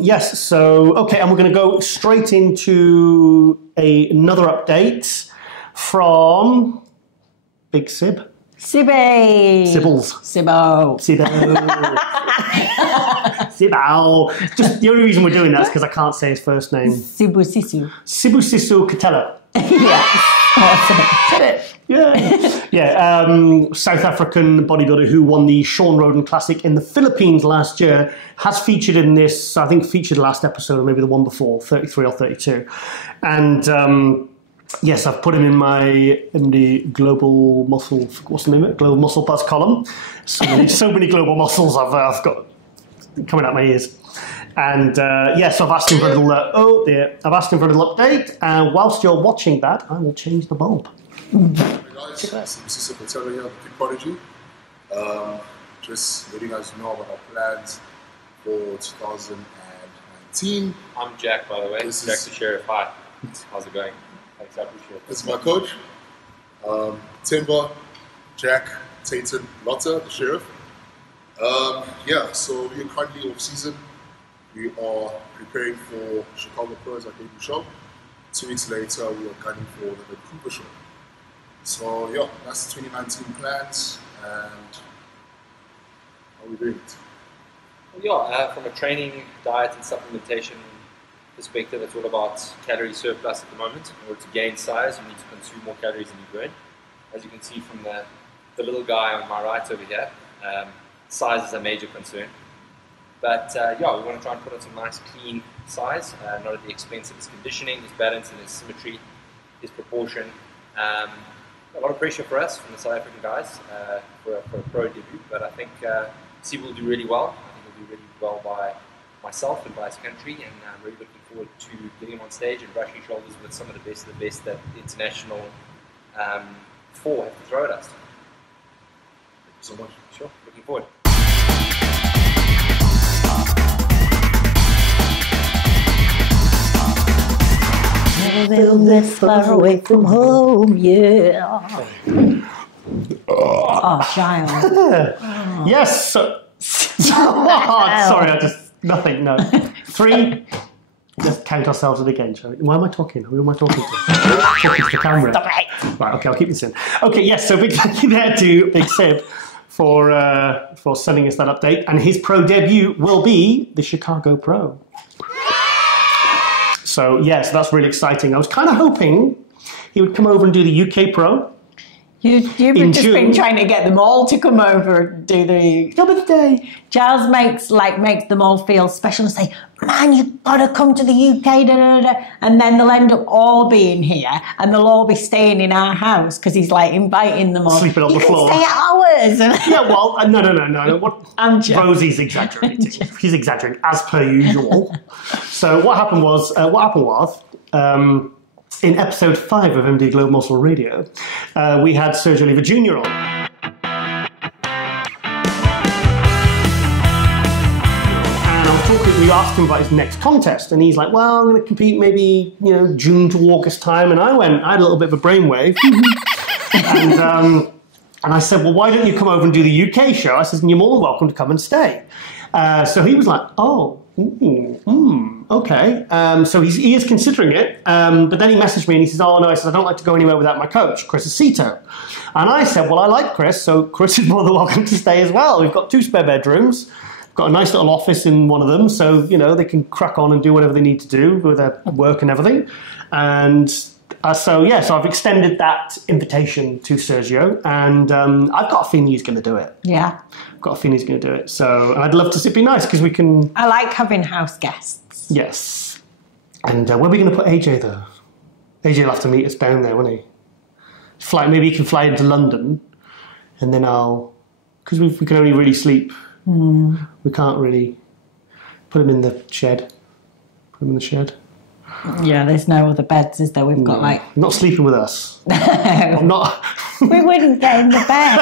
Yes, so, okay, and we're going to go straight into another update from Big Sib. Sibby. Sibbles. Sibbo. Sibbo. Just the only reason we're doing that is because I can't say his first name. Sibusisu. Sibusisu Katello. Yeah. Awesome. Yeah. South African bodybuilder who won the Sean Roden Classic in the Philippines last year has featured in this, I think featured last episode or maybe the one before, 33 or 32. And yes, I've put him in the global muscle. What's the name of it? Global muscle buzz column. So many global muscles I've got coming out my ears. And yes, I've asked him for a little. I've asked him for a little update. And whilst you're watching that, I will change the bulb. Hey guys, this is Patel here, the Kid Prodigy. Just letting you guys know about our plans for 2019. I'm Jack, by the way. This Jack the Sheriff. Hi. How's it going? Thanks, I appreciate it. This is my coach, Timber, Jack, Tatum, Lotta, the Sheriff. Yeah, so we are currently off season. We are preparing for Chicago Pros, our debut show. 2 weeks later, we are gunning for the Vancouver show. So yeah, that's 2019 plans, and how are we doing it? Well, yeah, from a training, diet, and supplementation perspective, it's all about calorie surplus at the moment. In order to gain size, you need to consume more calories than you burn. As you can see from the little guy on my right over here, size is a major concern. But yeah, we want to try and put on some nice clean size, not at the expense of his conditioning, his balance and his symmetry, his proportion. A lot of pressure for us from the South African guys for a pro debut, but I think Steve will do really well. I think he'll do really well by myself and by his country, and I'm really looking forward to getting him on stage and brushing shoulders with some of the best that the international four have to throw at us. Thank you so much. Sure, looking forward. Never this far away from home, yeah. Oh, Giles. Yes. Sorry, nothing, no. 3. Let's count ourselves in again, shall we? Why am I talking? Who am I talking to? Talking to the camera. Stop it. Right, okay, I'll keep this in. Okay, yes, so big thank you there to Big Sib for sending us that update. And his pro debut will be the Chicago Pro. So, yes, that's really exciting. I was kind of hoping he would come over and do the UK Pro. You've just been trying to get them all to come over and do the job of the day. Giles makes them all feel special and say, man, you've got to come to the UK, da, da, da. And then they'll end up all being here and they'll all be staying in our house because he's like inviting them all. Sleeping on the floor. Stay at ours. Yeah, well, no. I'm joking. Rosie's exaggerating. He's exaggerating, as per usual. So what happened was, in episode 5 of MD Global Muscle Radio, we had Sergio Oliva Jr. on. And I was talking, we asked him about his next contest, and he's like, well, I'm going to compete maybe, June to August time. And I had a little bit of a brainwave. and I said, well, why don't you come over and do the UK show? I said, you're more than welcome to come and stay. So he was like, oh, okay. So he is considering it. But then he messaged me and he says, oh, no, I don't like to go anywhere without my coach, Chris Aceto. And I said, well, I like Chris, so Chris is more than welcome to stay as well. We've got 2 spare bedrooms. We've got a nice little office in one of them, so, they can crack on and do whatever they need to do with their work and everything. And so I've extended that invitation to Sergio, and I've got a feeling he's going to do it. Yeah. I've got a feeling he's going to do it. So I'd love to see it be nice, because we can... I like having house guests. Yes. And where are we going to put AJ, though? AJ will have to meet us down there, won't he? Maybe he can fly into London, and then because we can only really sleep. We can't really put him in the shed. Yeah, there's no other beds, is there? We've got not sleeping with us. I'm not. We wouldn't get in the bed.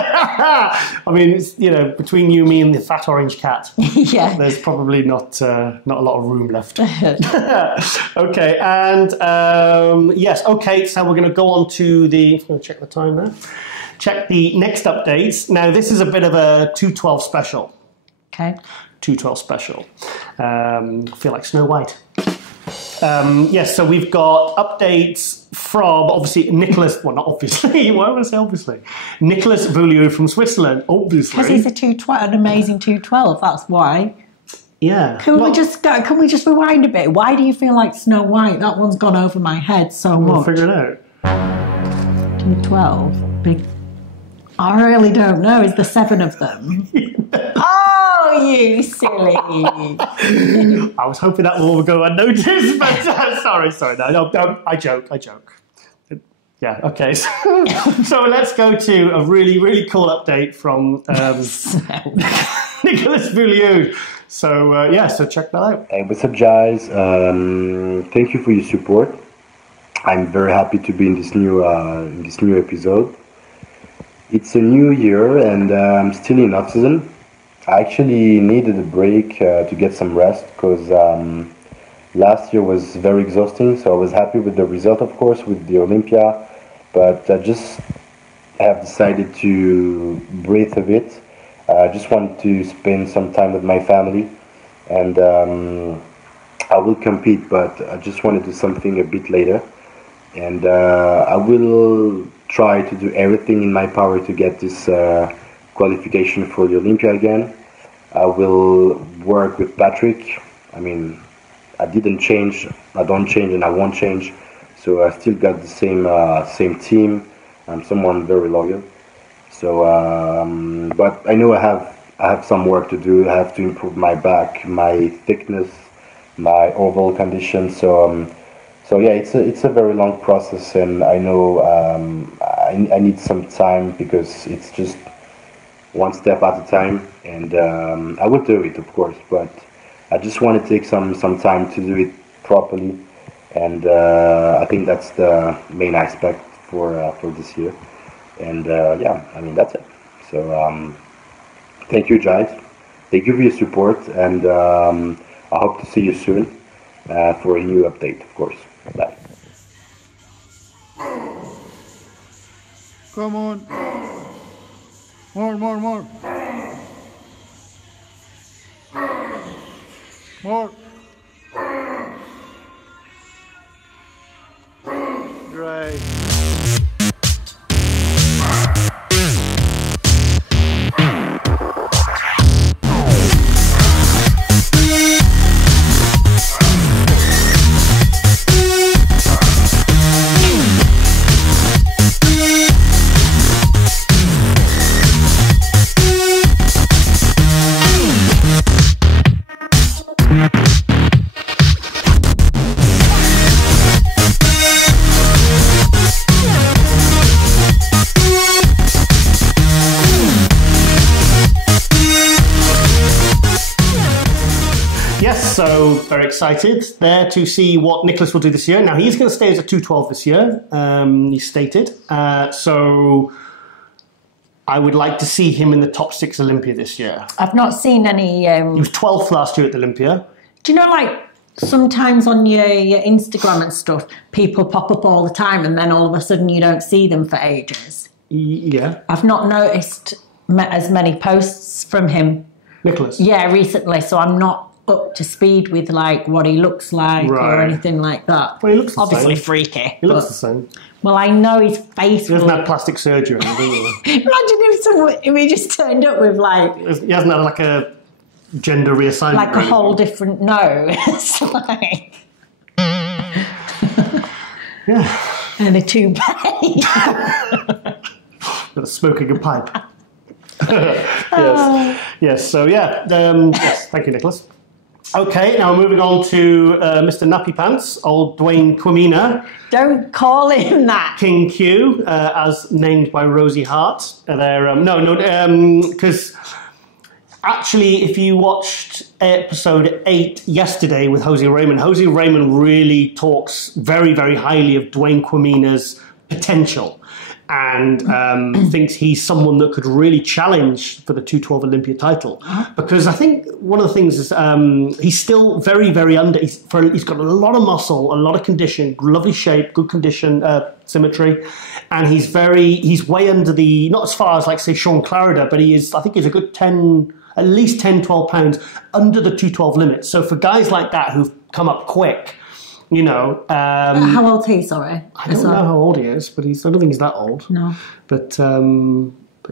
I mean, it's, between you, me, and the fat orange cat. Yeah. There's probably not a lot of room left. Okay, and yes, okay. So we're going to go on to the. I'm going to check the time there. Check the next updates. Now, this is a bit of a 212 special. Okay. 212 special. I feel like Snow White. Yes, so we've got updates from, obviously, Nicholas, well, not obviously, why would I say obviously? Nicholas Vouliou from Switzerland, obviously. Because he's an amazing 212, that's why. Yeah. Can we just rewind a bit? Why do you feel like Snow White? That one's gone over my head so much. We'll figure it out. 212, big. I really don't know. Is there 7 of them? Oh, you silly. I was hoping that will all go unnoticed, but sorry. No, I joke. Yeah, okay. So let's go to a really, really cool update from Nicholas Bouliou. So, so check that out. Hey, what's up, Giles? Thank you for your support. I'm very happy to be in this new episode. It's a new year, and I'm still in off-season. I actually needed a break to get some rest, because last year was very exhausting, so I was happy with the result, of course, with the Olympia, but I just have decided to breathe a bit. I just want to spend some time with my family, and I will compete, but I just want to do something a bit later, and I will try to do everything in my power to get this qualification for the Olympia again. I will work with Patrick. I mean, I didn't change, I don't change, and I won't change. So I still got the same team. I'm someone very loyal. So, but I know I have some work to do. I have to improve my back, my thickness, my overall condition. So, yeah, it's a very long process, and I know I need some time, because it's just one step at a time, and I will do it, of course, but I just want to take some time to do it properly, and I think that's the main aspect for this year, and yeah, I mean, that's it. So thank you, Giles. Thank you for your support, and I hope to see you soon for a new update, of course. Bye. Come on. More. More. Right. So very excited there to see what Nicholas will do this year. Now he's going to stay as a 212 this year, he stated. So I would like to see him in the top 6 Olympia this year. I've not seen any... He was 12th last year at the Olympia. Do you know, like, sometimes on your Instagram and stuff, people pop up all the time, and then all of a sudden you don't see them for ages? Yeah. I've not noticed as many posts from him. Nicholas? Yeah, recently, so I'm not up to speed with like what he looks like or anything like that. Well, he looks obviously same. Freaky. He looks the same. Well, I know his face. He hasn't had plastic surgery or anything. Imagine if he just turned up with like. He hasn't had like a gender reassignment. Like a whole different nose. Like. Yeah. And a toupee. Got a smoking a pipe. Yes. So yeah. Yes. Thank you, Nicholas. Okay, now we're moving on to Mr. Nappy Pants, old Dwayne Quamina. Don't call him that. King Q, as named by Rosie Hart. Because actually, if you watched episode 8 yesterday with Jose Raymond really talks very, very highly of Dwayne Quamina's potential. And thinks he's someone that could really challenge for the 212 Olympia title. Because I think one of the things is he's still very, very under. He's got a lot of muscle, a lot of condition, lovely shape, good condition, symmetry. And he's way under the, not as far as like say Sean Clarida, but I think he's a good at least 10, 12 pounds under the 212 limit. So for guys like that who've come up quick, you know. How old is he, sorry? I don't know how old he is, but I don't think he's that old. No. But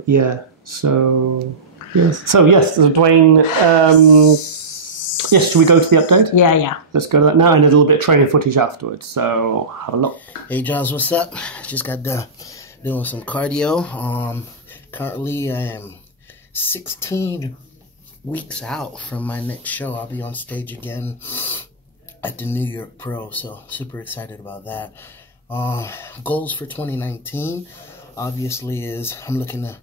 yeah, so yes. So yes, there's a Dwayne. Yes, should we go to the update? Yeah. Let's go to that now, and a little bit of training footage afterwards. So have a look. Hey Giles, what's up? Just got done doing some cardio. Currently I am 16 weeks out from my next show. I'll be on stage again at the New York Pro, so super excited about that. Goals for 2019, obviously, is I'm looking to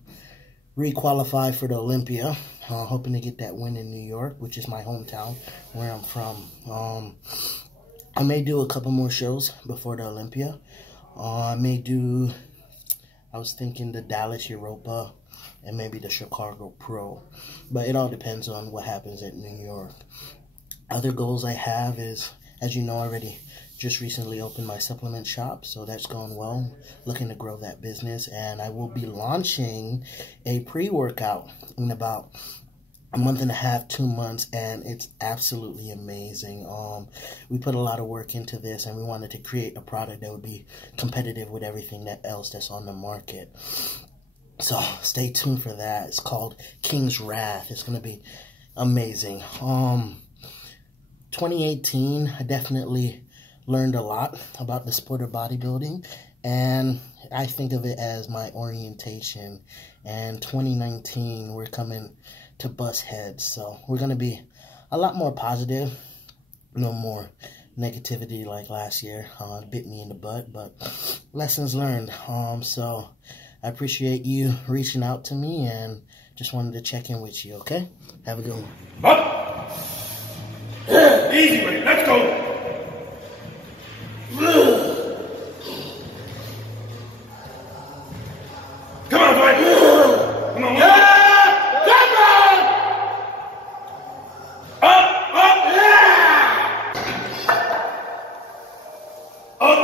re-qualify for the Olympia. Hoping to get that win in New York, which is my hometown, where I'm from. I may do a couple more shows before the Olympia. I was thinking the Dallas Europa and maybe the Chicago Pro. But it all depends on what happens at New York. Other goals I have is, as you know already, just recently opened my supplement shop, so that's going well. Looking to grow that business, and I will be launching a pre-workout in about a month and a half, 2 months, and it's absolutely amazing. We put a lot of work into this, and we wanted to create a product that would be competitive with everything else that's on the market. So stay tuned for that. It's called King's Wrath. It's going to be amazing. 2018, I definitely learned a lot about the sport of bodybuilding, and I think of it as my orientation. And 2019, we're coming to bust heads, so we're going to be a lot more positive, no more negativity like last year. Bit me in the butt, but lessons learned. So I appreciate you reaching out to me, and just wanted to check in with you. Okay, have a good one. Up. Easy way, let's go. Come on, boy. Come on. Yeah! Come on! Up, up, yeah! Up.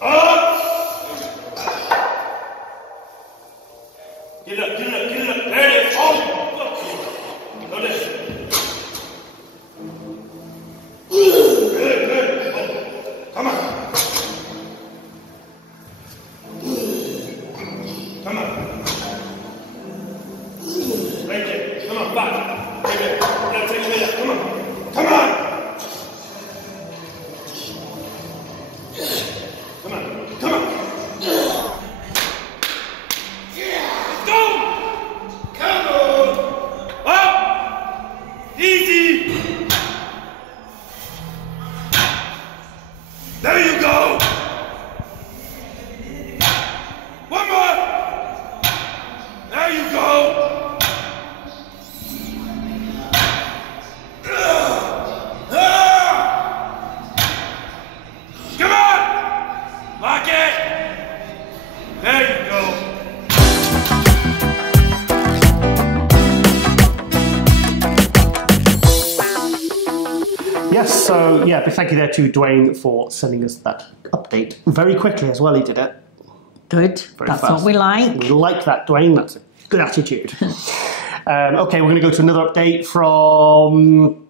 Up. Get it up, get it up, get it up. There it is. Oh, fuck you. Go this. Good, good. Oh, come on. Come on. Right there. Come on, back. Right there. Now take it up. Come on. Come on. Come on. Come on. Go. Come on. Up. Easy. There you go. One more. There you go. Come on. Lock it. There you go. Yes, so yeah, big thank you there to Dwayne for sending us that update very quickly as well. He did it. Good. That's what we like. We like that, Dwayne. That's a good attitude. Okay, we're going to go to another update from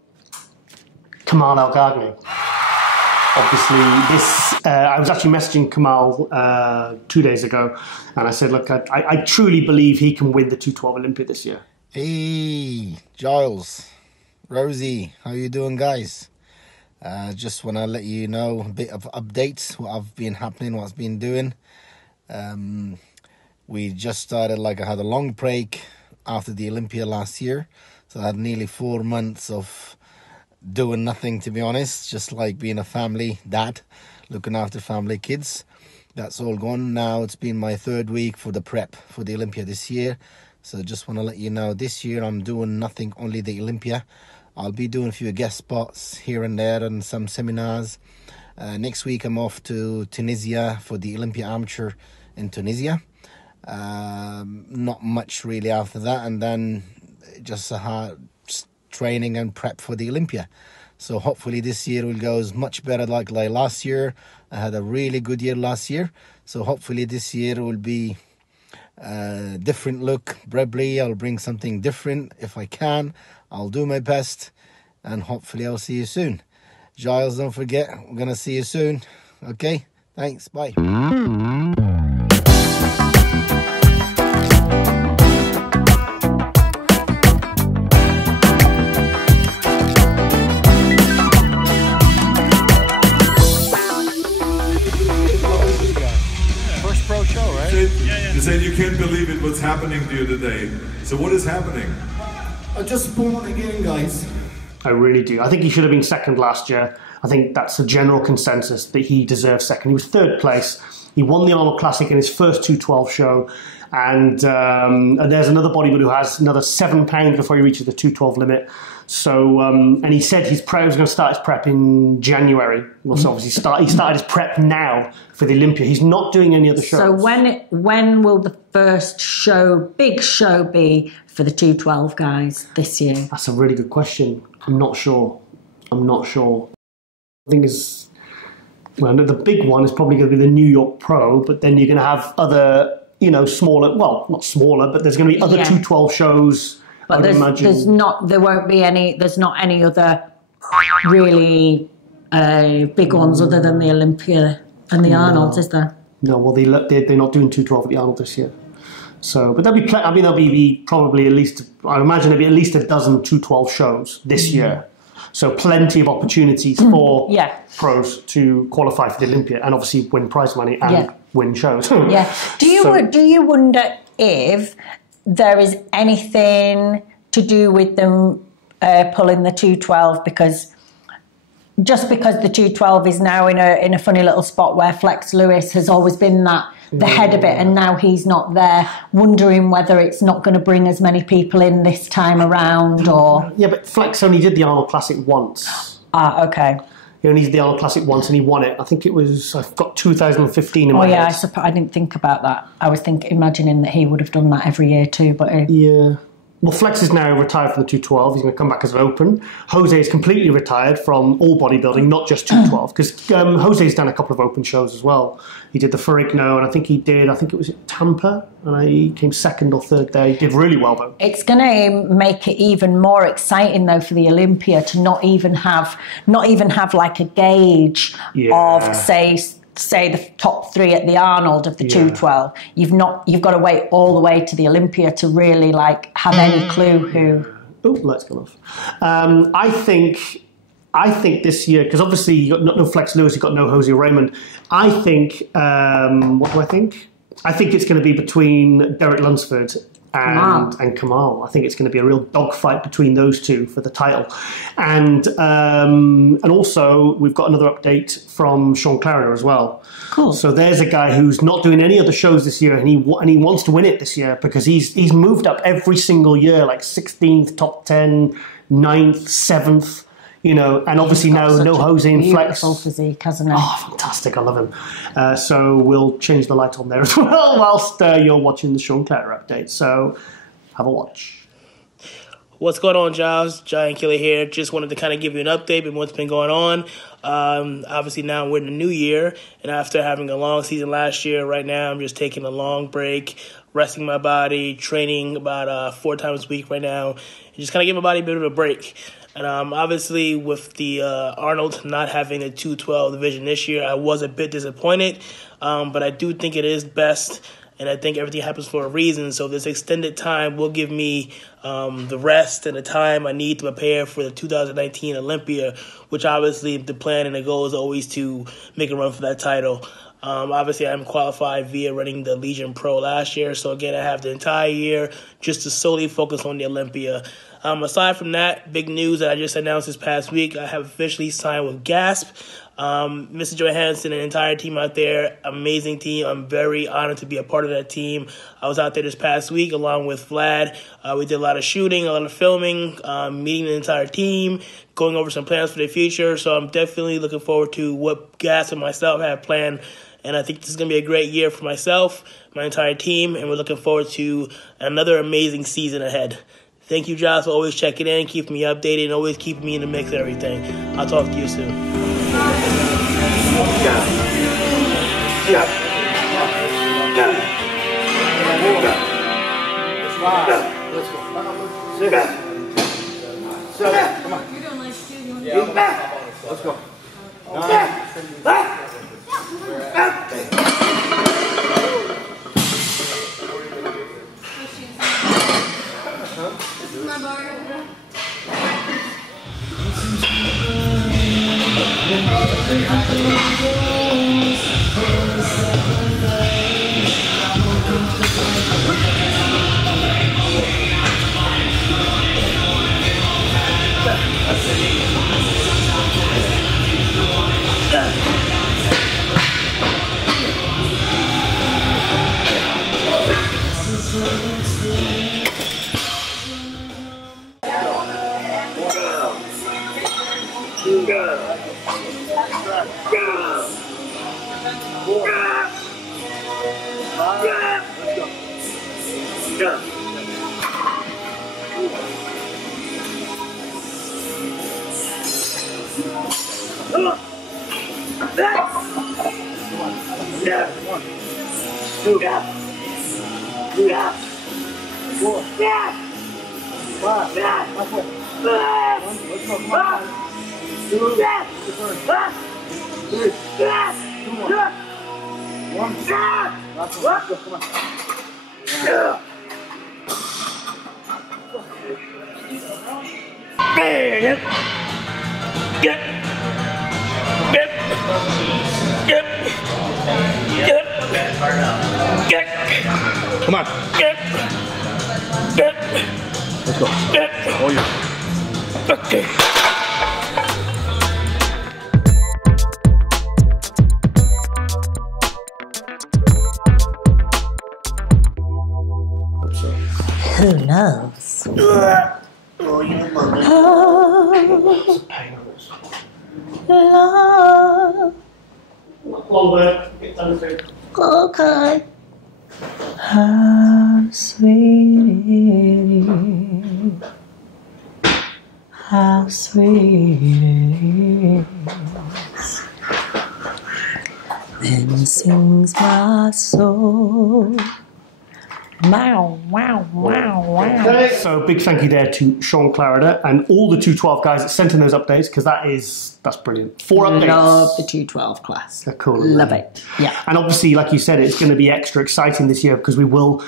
Kamal El Ghaghni. Obviously, this I was actually messaging Kamal 2 days ago, and I said, look, I truly believe he can win the 212 Olympia this year. Hey, Giles, Rosie, how you doing, guys? Just want to let you know a bit of updates, what I've been happening, what's been doing. We just started, I had a long break after the Olympia last year, so I had nearly 4 months of doing nothing, to be honest, just like being a family dad, looking after family kids. That's all gone now. It's been my 3rd week for the prep for the Olympia this year, so just want to let you know this year I'm doing nothing, only the Olympia. I'll be doing a few guest spots here and there and some seminars. Next week I'm off to Tunisia for the Olympia Amateur in Tunisia. Not much really after that, and then just a hard training and prep for the Olympia. So hopefully this year will go much better like last year. I had a really good year last year, so hopefully this year will be a different look. Probably I'll bring something different if I can. I'll do my best, and hopefully I'll see you soon. Giles, don't forget, we're gonna see you soon. Okay, thanks, bye. First pro show, right? You said you can't believe it, what's happening to you today. So what is happening? I'm just born again, guys. I really do. I think he should have been second last year. I think that's a general consensus that he deserves second. He was third place. He won the Arnold Classic in his first 212 show. And there's another bodybuilder who has another 7 pounds before he reaches the 212 limit. So, and he said he was going to start his prep in January. Well, so obviously he started his prep now for the Olympia. He's not doing any other shows. So when will the first big show be for the 212 guys this year? That's a really good question. I'm not sure. I think the big one is probably going to be the New York Pro, but then you're going to have other, smaller, well, not smaller, but there's going to be other 212 shows. But there's not any other really big ones other than the Olympia and the Arnold, is there? No, well, they're not doing 212 at the Arnold this year. So, but there'll be probably at least, I imagine there'll be at least a dozen 212 shows this year. So plenty of opportunities for pros to qualify for the Olympia and obviously win prize money and win shows. Yeah. Do you wonder if there is anything to do with them pulling the 212 because the 212 is now in a funny little spot where Flex Lewis has always been the head of it, and now he's not there, wondering whether it's not going to bring as many people in this time around, or... Yeah, but Flex only did the Arnold Classic once. Ah, okay. He only did the Arnold Classic once and he won it. I think it was, I've got 2015 in my head. I didn't think about that. I was imagining that he would have done that every year too, but... Yeah. Well, Flex is now retired from the 212. He's going to come back as an open. Jose is completely retired from all bodybuilding, not just 212, because Jose's done a couple of open shows as well. He did the Ferrigno, and I think it was at Tampa, and he came second or third there. He did really well, though. It's going to make it even more exciting, though, for the Olympia to not even have like a gauge of, say the top 3 at the Arnold of the 212. You've got to wait all the way to the Olympia to really have any clue who. Oh, lights gone off. I think this year, because obviously you got no Flex Lewis, you got no Jose Raymond. I think what do I think? I think it's going to be between Derek Lunsford and Kamal. I think it's going to be a real dogfight between those two for the title. And also we've got another update from Sean Clarier as well. Cool. So there's a guy who's not doing any other shows this year, and he wants to win it this year because he's moved up every single year, like 16th, top 10, 9th, 7th. And obviously now no Jose and Flex. Beautiful physique, hasn't he? Oh, fantastic! I love him. So we'll change the light on there as well whilst you're watching the Sean Clarier update. So have a watch. What's going on, Giles? Giant Killer here. Just wanted to kind of give you an update on what's been going on. Obviously now we're in the new year, and after having a long season last year, right now I'm just taking a long break, resting my body, training about 4 times a week right now, and just kind of give my body a bit of a break. And obviously with the Arnold not having a 212 division this year, I was a bit disappointed, but I do think it is best, and I think everything happens for a reason. So this extended time will give me the rest and the time I need to prepare for the 2019 Olympia, which obviously the plan and the goal is always to make a run for that title. Obviously, I'm qualified via running the Legion Pro last year, so again, I have the entire year just to solely focus on the Olympia. Aside from that, big news that I just announced this past week, I have officially signed with GASP. Mr. Johansson and the entire team out there, amazing team. I'm very honored to be a part of that team. I was out there this past week along with Vlad. We did a lot of shooting, a lot of filming, meeting the entire team, going over some plans for the future. So I'm definitely looking forward to what GASP and myself have planned. And I think this is going to be a great year for myself, my entire team, and we're looking forward to another amazing season ahead. Thank you, Giles, for always checking in, keeping me updated, and always keeping me in the mix of everything. I'll talk to you soon. Come on. You're doing nice too. You want to do that? Let's go. This is my bar. That's it. Come on. Let's go. Oh, yeah. Okay. Who knows? Love. Okay. How sweet it is. How sweet it is. Then sings my soul. Wow, wow, wow, wow. So big thank you there to Sean Clarida and all the 212 guys that sent in those updates, because that's brilliant. 4 updates. Love the 212 class. They're cool. Love it. Yeah. And obviously, like you said, it's going to be extra exciting this year because we will.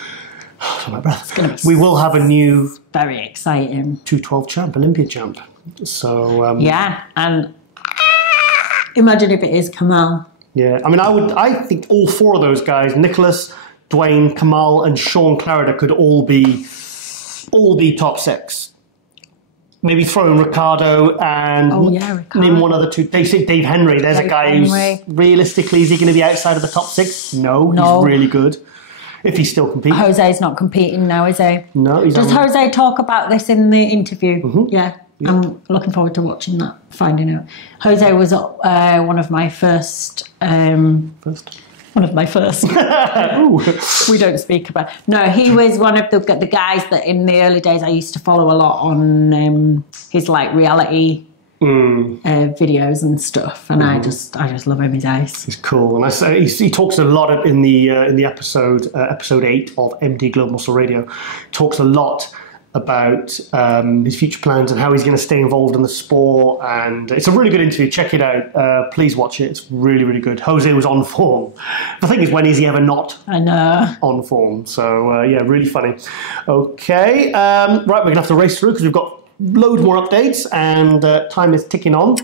Oh, my breath. We will have a new. Very exciting. 212 champ, Olympia champ. So. Yeah, and imagine if it is Kamal. Yeah, I mean, I think all 4 of those guys, Nicholas, Dwayne, Kamal, and Sean Clarida, could all be top 6. Maybe throw in Ricardo and name one other 2. They say Dave Henry. There's a guy who's realistically, is he going to be outside of the top 6? No, he's really good. If he's still competing. Jose's not competing now, is he? No, he's Does Jose talk about this in the interview? Mm-hmm. Yeah. I'm looking forward to watching that, finding out. Jose was one of my first. One of my first. We don't speak about. No, he was one of the guys that in the early days I used to follow a lot on his like reality videos and stuff, and I just love him. His eyes. He's cool, and he talks a lot in the episode 8 of MD Global Muscle Radio. Talks a lot about his future plans and how he's going to stay involved in the sport, and it's a really good interview. Check it out. Please watch it. It's really, really good. Jose was on form. The thing is, when is he ever not on form? So yeah, really funny. Okay, right, we're gonna have to race through because we've got loads more updates and time is ticking on.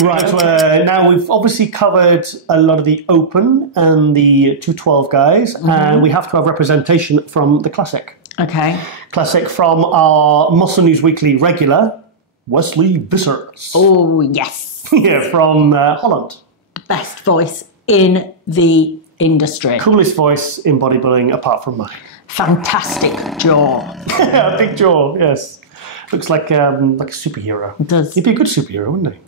Right, now we've obviously covered a lot of the Open and the 212 guys, and we have to have representation from the Classic. Okay. Classic from our Muscle News Weekly regular, Wesley Vissers. Oh, yes. Yeah, from Holland. Best voice in the industry. Coolest voice in bodybuilding apart from mine. Fantastic jaw. Big jaw, yes. Looks like a superhero. It does. He'd be a good superhero, wouldn't he?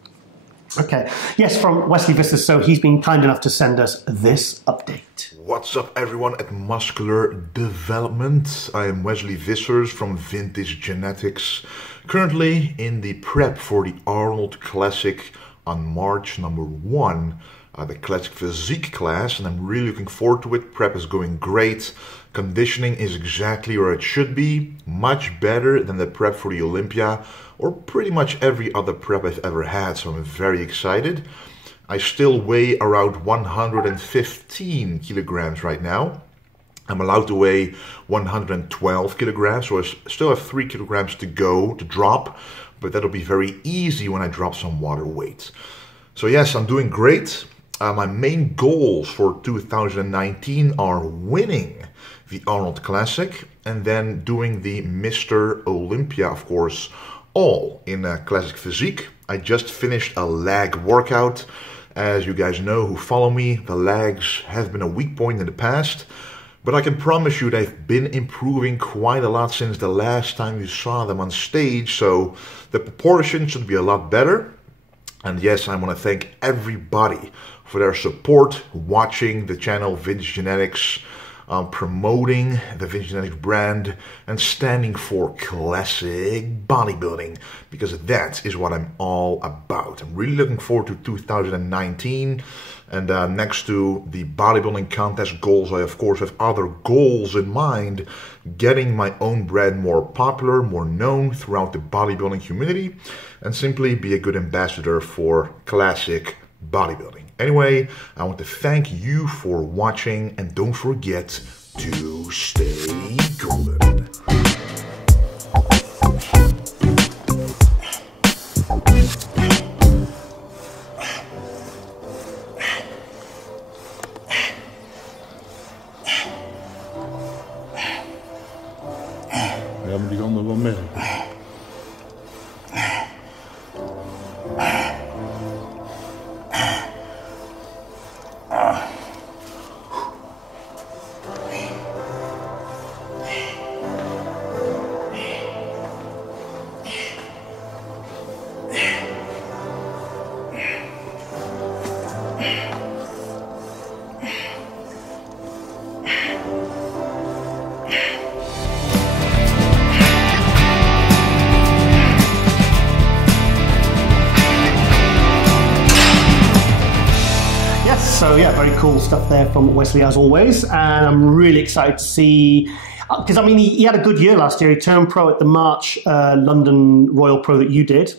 Okay. Yes, from Wesley Vissers. So he's been kind enough to send us this update. What's up, everyone at Muscular Development? I am Wesley Vissers from Vintage Genetics, currently in the prep for the Arnold Classic on March number 1, the Classic Physique class, and I'm really looking forward to it. Prep is going great. Conditioning is exactly where it should be, much better than the prep for the Olympia, or pretty much every other prep I've ever had, so I'm very excited. I still weigh around 115 kilograms right now. I'm allowed to weigh 112 kilograms, so I still have 3 kilograms to go to drop, but that'll be very easy when I drop some water weight. So yes, I'm doing great. My main goals for 2019 are winning the Arnold Classic and then doing the Mr. Olympia, of course, all in Classic Physique. I just finished a leg workout. As you guys know who follow me, the legs have been a weak point in the past, but I can promise you they've been improving quite a lot since the last time you saw them on stage, so the proportion should be a lot better. And yes, I want to thank everybody for their support, watching the channel Vintage Genetics, promoting the Vintage Genetics brand, and standing for classic bodybuilding, because that is what I'm all about. I'm really looking forward to 2019. And next to the bodybuilding contest goals, I of course have other goals in mind. Getting my own brand more popular, more known throughout the bodybuilding community, and simply be a good ambassador for classic bodybuilding. Anyway, I want to thank you for watching, and don't forget to stay golden. Ja, maar die kan er wel mee. So yeah, very cool stuff there from Wesley as always, and I'm really excited to see, because I mean he had a good year last year. He turned pro at the March London Royal Pro that you did.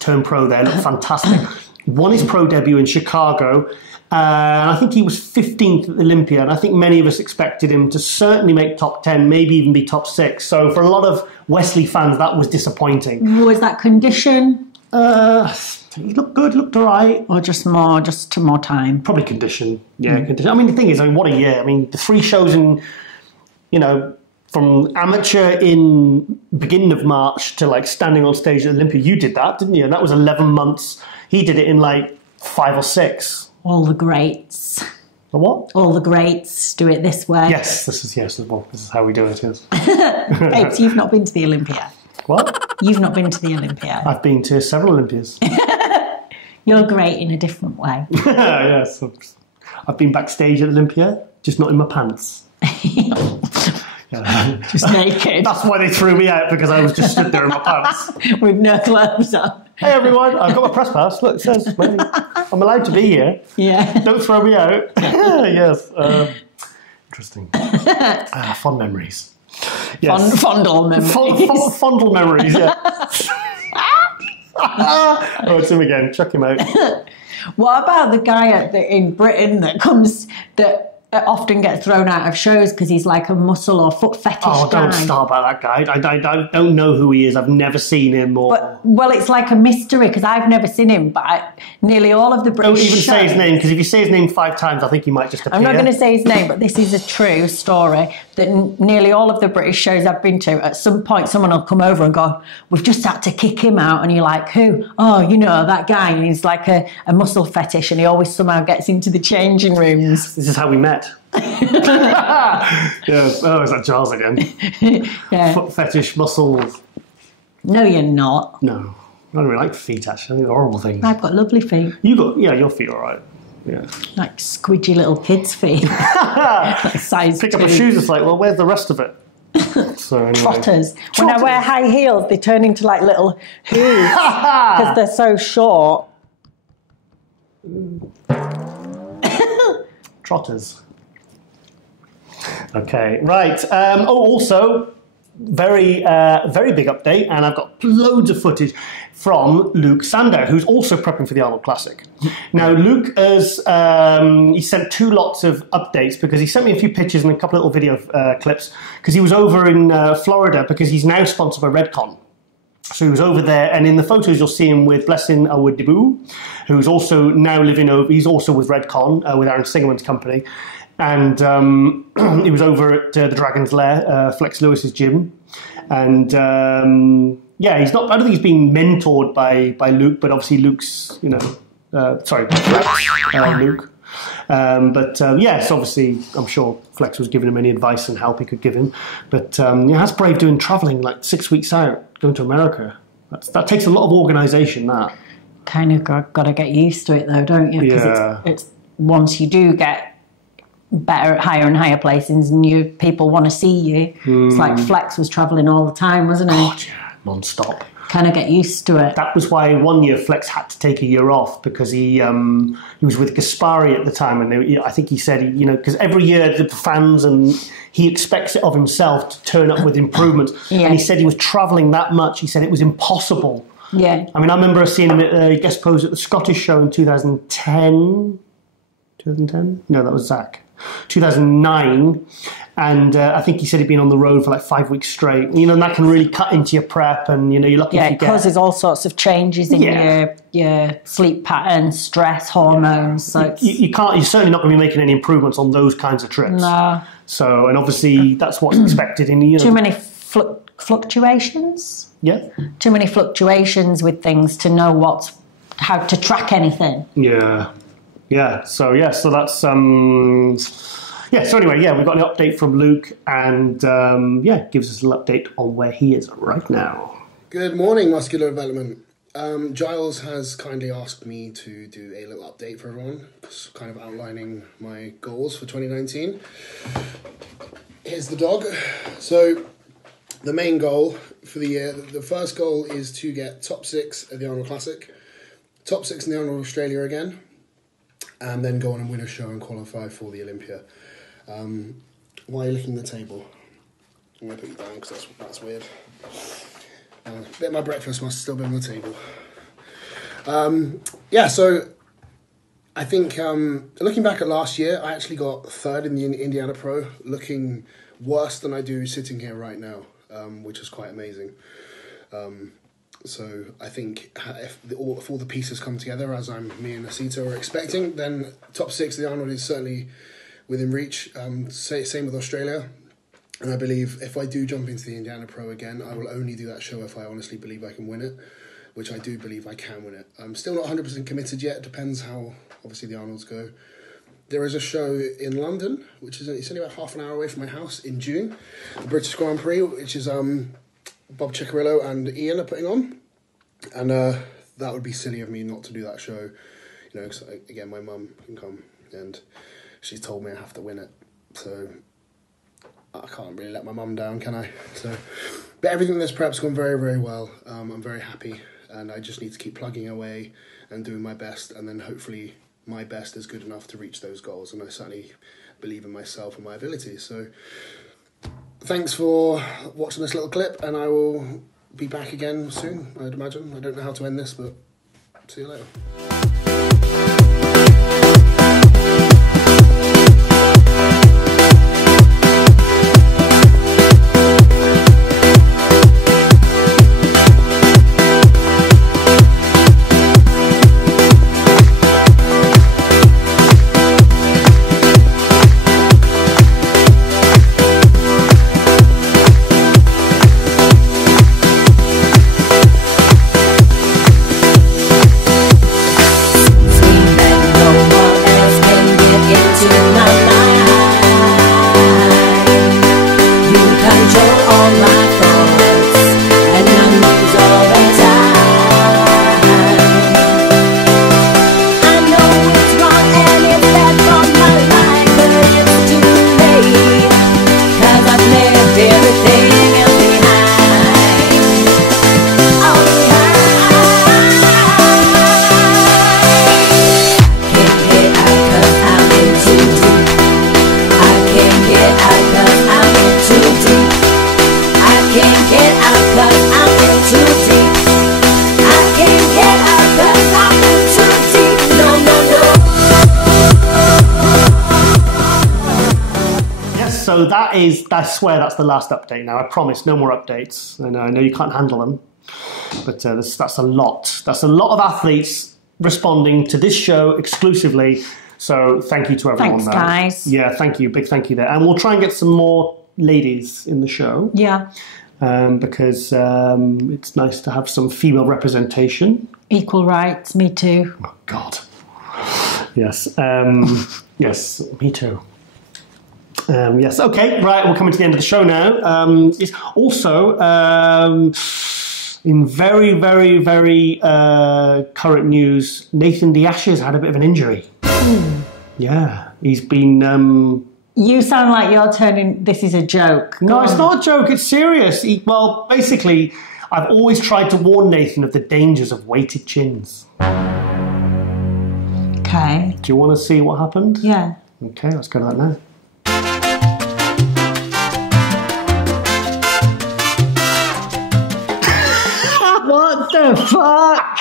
Turned pro there, looked fantastic. Won his pro debut in Chicago, and I think he was 15th at the Olympia, and I think many of us expected him to certainly make top 10, maybe even be top 6. So for a lot of Wesley fans, that was disappointing. Was that condition? He looked good, looked all right. Or just more time? Probably condition, yeah. Condition. I mean, the thing is, I mean, what a year. I mean, the 3 shows in, you know, from amateur in beginning of March to like standing on stage at Olympia. You did that, didn't you? And that was 11 months. He did it in like 5 or 6. All the greats. The what? All the greats do it this way. Yes, this is how we do it, yes. Babes, you've not been to the Olympia. What? You've not been to the Olympia. I've been to several Olympias. You're great in a different way. Yes. I've been backstage at Olympia, just not in my pants. Just naked. That's why they threw me out, because I was just stood there in my pants. With no clothes on. Hey everyone, I've got my press pass. Look, it says I'm allowed to be here. Yeah. Don't throw me out. Yes. Interesting. Fond memories. Yes. Fondle memories. Fondle memories, yeah. Oh, it's him again. Chuck him out. What about the guy in Britain that often gets thrown out of shows because he's like a muscle or foot fetish guy? Oh, don't start about that guy. I don't know who he is. I've never seen him. Well, it's like a mystery because I've never seen him, but nearly all of the British Don't even shows, say his name, because if you say his name 5 times, I think he might just appear. I'm not going to say his name, but this is a true story that nearly all of the British shows I've been to, at some point someone will come over and go, we've just had to kick him out. And you're like, who? Oh, you know, that guy. And he's like a muscle fetish, and he always somehow gets into the changing rooms. This is how we met. Yes. Oh, is that Giles again? Yeah. Foot fetish, muscles. No, you're not. No. I don't really like feet, actually. I think they're horrible things. I've got lovely feet. Your feet are all right. Yeah. Like squidgy little kids' feet. Size Pick 2. up a shoes, it's like, well, where's the rest of it? So anyway. Trotters. When I wear high heels, they turn into like little hooves because they're so short. Trotters. Okay, right. Also, very big update, and I've got loads of footage from Luke Sandow, who's also prepping for the Arnold Classic. Now, Luke has he sent 2 lots of updates, because he sent me a few pictures and a couple of little video clips, because he was over in Florida, because he's now sponsored by Redcon. So he was over there, and in the photos you'll see him with Blessing Awodibu, who's also now living over. He's also with Redcon, with Aaron Singerman's company. And he was over at the Dragon's Lair, Flex Lewis's gym. And yeah, he's not. I don't think he's being mentored by Luke, but obviously Luke's, you know, Luke. Yes, obviously, I'm sure Flex was giving him any advice and help he could give him. But yeah, that's brave doing traveling like 6 weeks out, going to America. That takes a lot of organisation. That. kind of got to get used to it, though, don't you? Because it's once you do get better, higher and higher places, and people want to see you. It's like Flex was travelling all the time, wasn't he? God, yeah, non-stop. Kind of get used to it. That was why one year Flex had to take a year off, because he was with Gaspari at the time, and I think he said, because every year the fans and he expects it of himself to turn up with improvements. And he said he was travelling that much. He said it was impossible. Yeah. I mean, I remember seeing him at guest pose at the Scottish show in 2010. 2010? No, that was Zach. 2009. And I think he said he'd been on the road for like 5 weeks straight. And that can really cut into your prep, and you're lucky if you it causes all sorts of changes in your sleep pattern, stress, hormones. So you're certainly not going to be making any improvements on those kinds of trips. No. So, and obviously that's what's expected in too many fluctuations. Yeah. Too many fluctuations with things to know how to track anything. Yeah. Yeah. So that's so anyway, we've got an update from Luke, and gives us an update on where he is right now. Good morning, Muscular Development. Giles has kindly asked me to do a little update for everyone, kind of outlining my goals for 2019. Here's the dog. So the main goal for the year, the first goal is to get top 6 at the Arnold Classic, top 6 in the Arnold Australia again, and then go on and win a show and qualify for the Olympia. Why are you licking the table? I'm going to put you down because that's weird. A bit of my breakfast must still be on the table. So I think looking back at last year, I actually got 3rd in the Indiana Pro, looking worse than I do sitting here right now, which is quite amazing. So I think if all the pieces come together as me and Asita are expecting, then top 6 of the Arnold is certainly within reach. Same with Australia. And I believe if I do jump into the Indiana Pro again, I will only do that show if I honestly believe I can win it, which I do believe I can win it. I'm still not 100% committed yet. It depends how, obviously, the Arnolds go. There is a show in London, which is it's only about half an hour away from my house, in June. The British Grand Prix, which is Bob Ciccarello and Ian are putting on. And that would be silly of me not to do that show. Cause, again, my mum can come, and she's told me I have to win it. So I can't really let my mum down, can I? But everything in this prep's gone very, very well. I'm very happy, and I just need to keep plugging away and doing my best, and then hopefully my best is good enough to reach those goals, and I certainly believe in myself and my abilities. So thanks for watching this little clip, and I will be back again soon, I'd imagine. I don't know how to end this, but see you later. So I swear that's the last update now. I promise, no more updates. I know you can't handle them, but that's a lot. That's a lot of athletes responding to this show exclusively. So thank you to everyone. Thanks, guys. Yeah, thank you. Big thank you there. And we'll try and get some more ladies in the show. Yeah. Because it's nice to have some female representation. Equal rights, me too. Oh, God. Yes. Yes, me too. Yes, okay, right, we're coming to the end of the show now. Also, In very, very, very current news, Nathan De Ashes had a bit of an injury. Yeah, he's been... You sound like you're turning... This is a joke. No, it's not a joke. It's serious. Well, basically, I've always tried to warn Nathan of the dangers of weighted chins. Okay. Do you want to see what happened? Yeah. Okay, let's go to that now. What the fuck?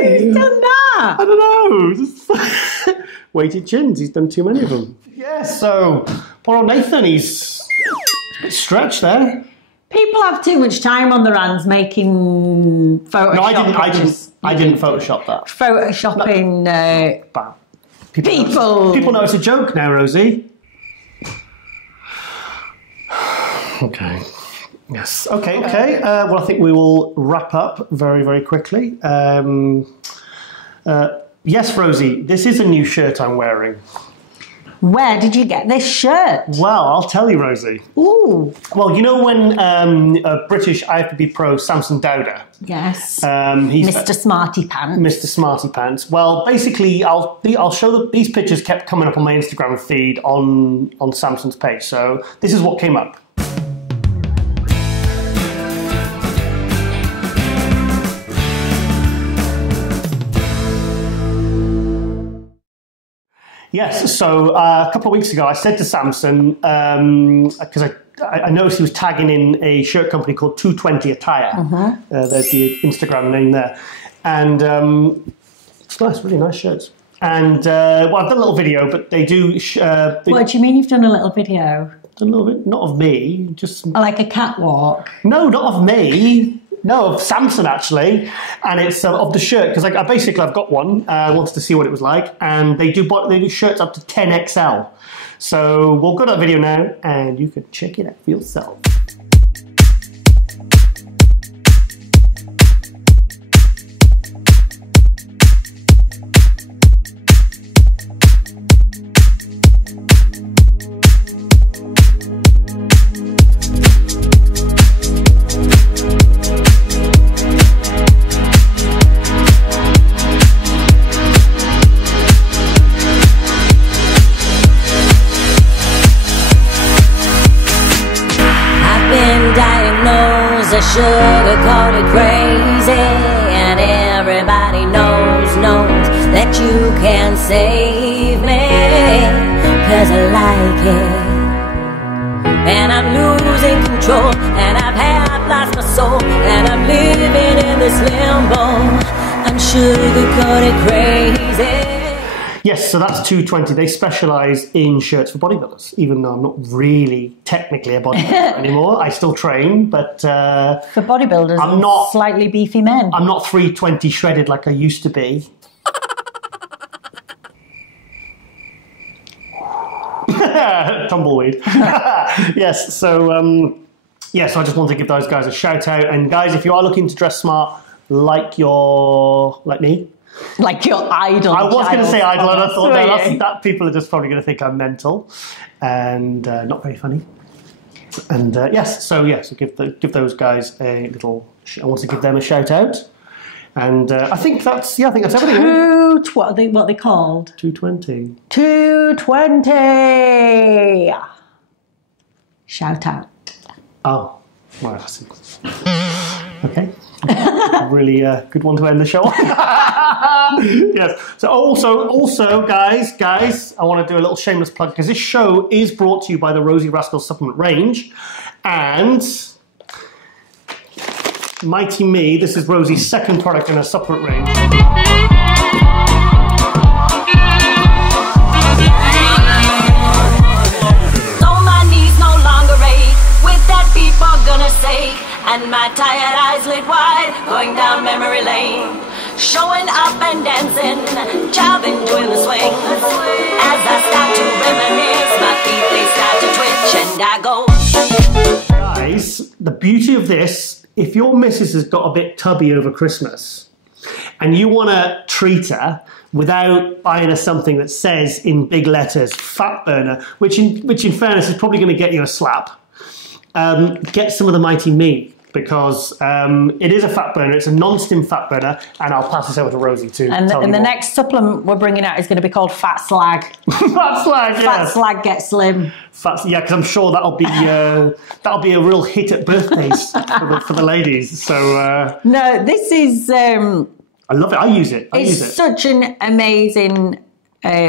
Who's done that? I don't know. Just weighted chins. He's done too many of them. Yeah, so poor old Nathan, he's a bit stretched there. People have too much time on their hands making Photoshop. No, I didn't Photoshop that. Photoshopping people. People know it's a joke now, Rosie. Okay. Yes. Okay. Well, I think we will wrap up very, very quickly. Yes, Rosie, this is a new shirt I'm wearing. Where did you get this shirt? Well, I'll tell you, Rosie. Ooh. Well, you know when a British IFBB pro, Samson Dowder? Yes. He's Mr. Smarty Pants. Mr. Smarty Pants. Well, basically, I'll show that these pictures kept coming up on my Instagram feed on Samson's page. So this is what came up. Yes, so a couple of weeks ago I said to Samson, because I noticed he was tagging in a shirt company called 220 Attire. There's the Instagram name there. And it's nice, really nice shirts. And well, I've done a little video, but they do... What do you mean you've done a little video? A little bit, not of me, just... Like a catwalk? No, not of me. No, of Samson actually, and it's of the shirt because I've got one. I wanted to see what it was like, and they do shirts up to 10XL. So we'll go to that video now, and you can check it out for yourself. Sugar-coated crazy, and everybody knows that you can save me, 'cause I like it, and I'm losing control, and I've half lost my soul, and I'm living in this limbo. I'm sugar-coated crazy. Yes, so that's 220. They specialise in shirts for bodybuilders, even though I'm not really technically a bodybuilder anymore. I still train, but... for bodybuilders, I'm not slightly beefy men. I'm not 320 shredded like I used to be. Tumbleweed. Yes, so I just want to give those guys a shout out. And guys, if you are looking to dress smart like me, like your idol. I was going to say idol, and I thought that people are just probably going to think I'm mental and not very funny. And so give those guys a little. I want to give them a shout out, and I think that's everything. What are they called? 220. 220. Shout out. Oh, well, that's it. Okay. Really good one to end the show on. Yes. So also, guys, I want to do a little shameless plug because this show is brought to you by the Rosie Rascal supplement range, and Mighty Me. This is Rosie's second product in her supplement range. So my knees no longer ache with that beat for goodness sake. And my tired eyes lit wide, going down memory lane, showing up and dancing, jiving, doing the swing. As I start to reminisce, my feet they start to twitch, and I go. Guys, the beauty of this, if your missus has got a bit tubby over Christmas, and you want to treat her without buying her something that says in big letters "fat burner," which in fairness is probably going to get you a slap. Get some of the Mighty Me. because it is a fat burner. It's a non-stim fat burner, and I'll pass this over to Rosie to and tell you the more. next supplement we're bringing out is going to be called Fat Slag. Fat Slag, Fat Slag Get Slim. Yeah, because I'm sure that'll be a real hit at birthdays for the ladies. So no, this is. I love it. I use it. It's such an amazing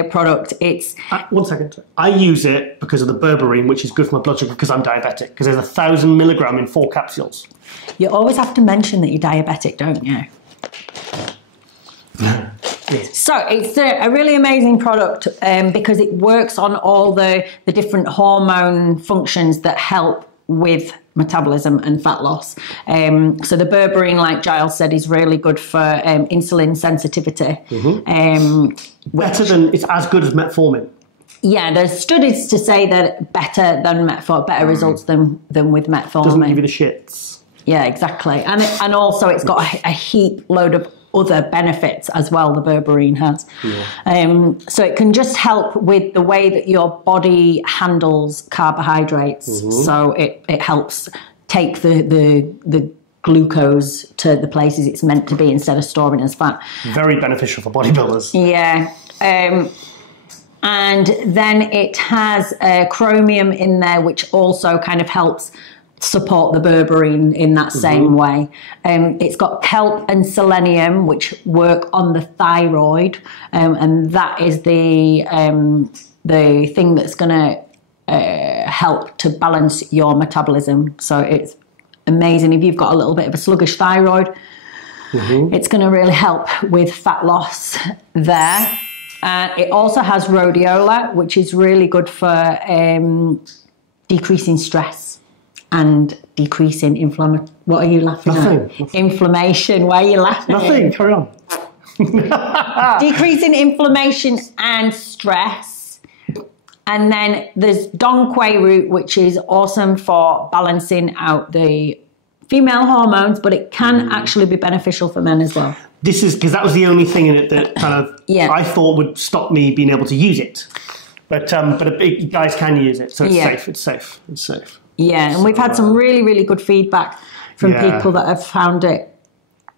product. It's 1 second. I use it because of the berberine, which is good for my blood sugar because I'm diabetic. Because there's 1,000 milligram in 4 capsules. You always have to mention that you're diabetic, don't you? So it's a really amazing product because it works on all the different hormone functions that help with metabolism and fat loss. So the berberine, like Giles said, is really good for insulin sensitivity. Better than, it's as good as metformin. Yeah, there's studies to say that better than metformin, better results than with metformin. Doesn't give you the shits. Yeah, exactly. And also it's got a heap load of other benefits as well, the berberine has. Yeah. So it can just help with the way that your body handles carbohydrates. So it helps take the glucose to the places it's meant to be instead of storing as fat. Very beneficial for bodybuilders. Yeah. And then it has chromium in there, which also kind of helps support the berberine in that same way. It's got kelp and selenium, which work on the thyroid, and that is the thing that's going to help to balance your metabolism. So it's amazing if you've got a little bit of a sluggish thyroid. It's going to really help with fat loss there. It also has rhodiola, which is really good for decreasing stress and decreasing inflammation. What are you laughing at? Inflammation. Why are you laughing? Nothing. Carry on. Decreasing inflammation and stress. And then there's Dong Quai root, which is awesome for balancing out the female hormones, but it can actually be beneficial for men as well. This is because that was the only thing in it that kind of I thought would stop me being able to use it. But guys can use it, so it's safe. It's safe. It's safe. Yeah, and we've had some really, really good feedback from people that have found it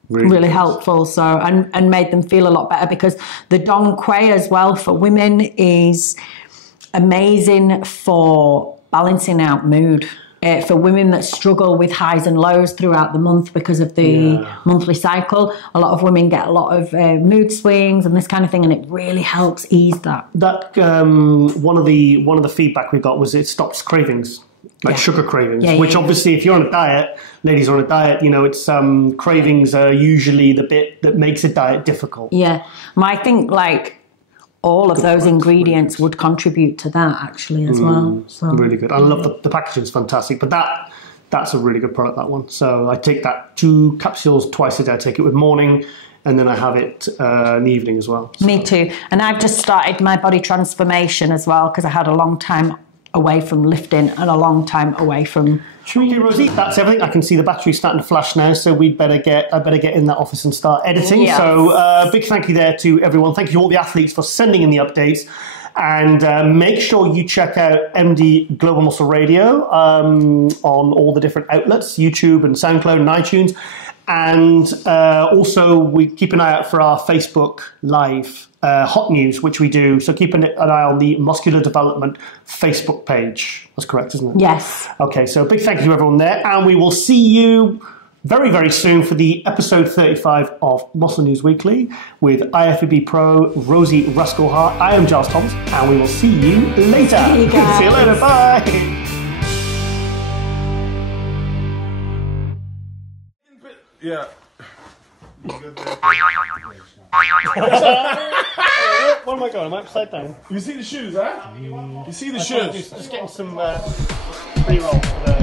really helpful. So and made them feel a lot better, because the Dong Quai as well for women is amazing for balancing out mood. For women that struggle with highs and lows throughout the month because of the monthly cycle, a lot of women get a lot of mood swings and this kind of thing, and it really helps ease that. That one of the feedback we got was it stops cravings, like sugar cravings. Which obviously, if you're on a diet, ladies are on a diet, you know, it's cravings are usually the bit that makes a diet difficult. Yeah, I think like all of those ingredients would contribute to that actually as well. So. Really good. I love the packaging is fantastic, but that's a really good product, that one. So I take that 2 capsules twice a day. I take it with morning, and then I have it in the evening as well. So. Me too. And I've just started my body transformation as well, because I had a long time away from lifting and a long time away from... Should we do, Rosie? That's everything. I can see the battery starting to flash now, so I better get in that office and start editing. Yes. So big thank you there to everyone. Thank you to all the athletes for sending in the updates. And make sure you check out MD Global Muscle Radio on all the different outlets, YouTube and SoundCloud and iTunes. And also, we keep an eye out for our Facebook Live hot news, which we do. So keep an eye on the Muscular Development Facebook page. That's correct, isn't it? Yes. Okay, so a big thank you to everyone there. And we will see you very, very soon for the episode 35 of Muscle News Weekly with IFBB Pro Rosie Rascal Hart. I am Giles Thomas, and we will see you later. See you guys. See you later. Bye. Yeah. What am I going? I'm upside down. You see the shoes, huh? You see the shoes? Just getting some pre-roll for the...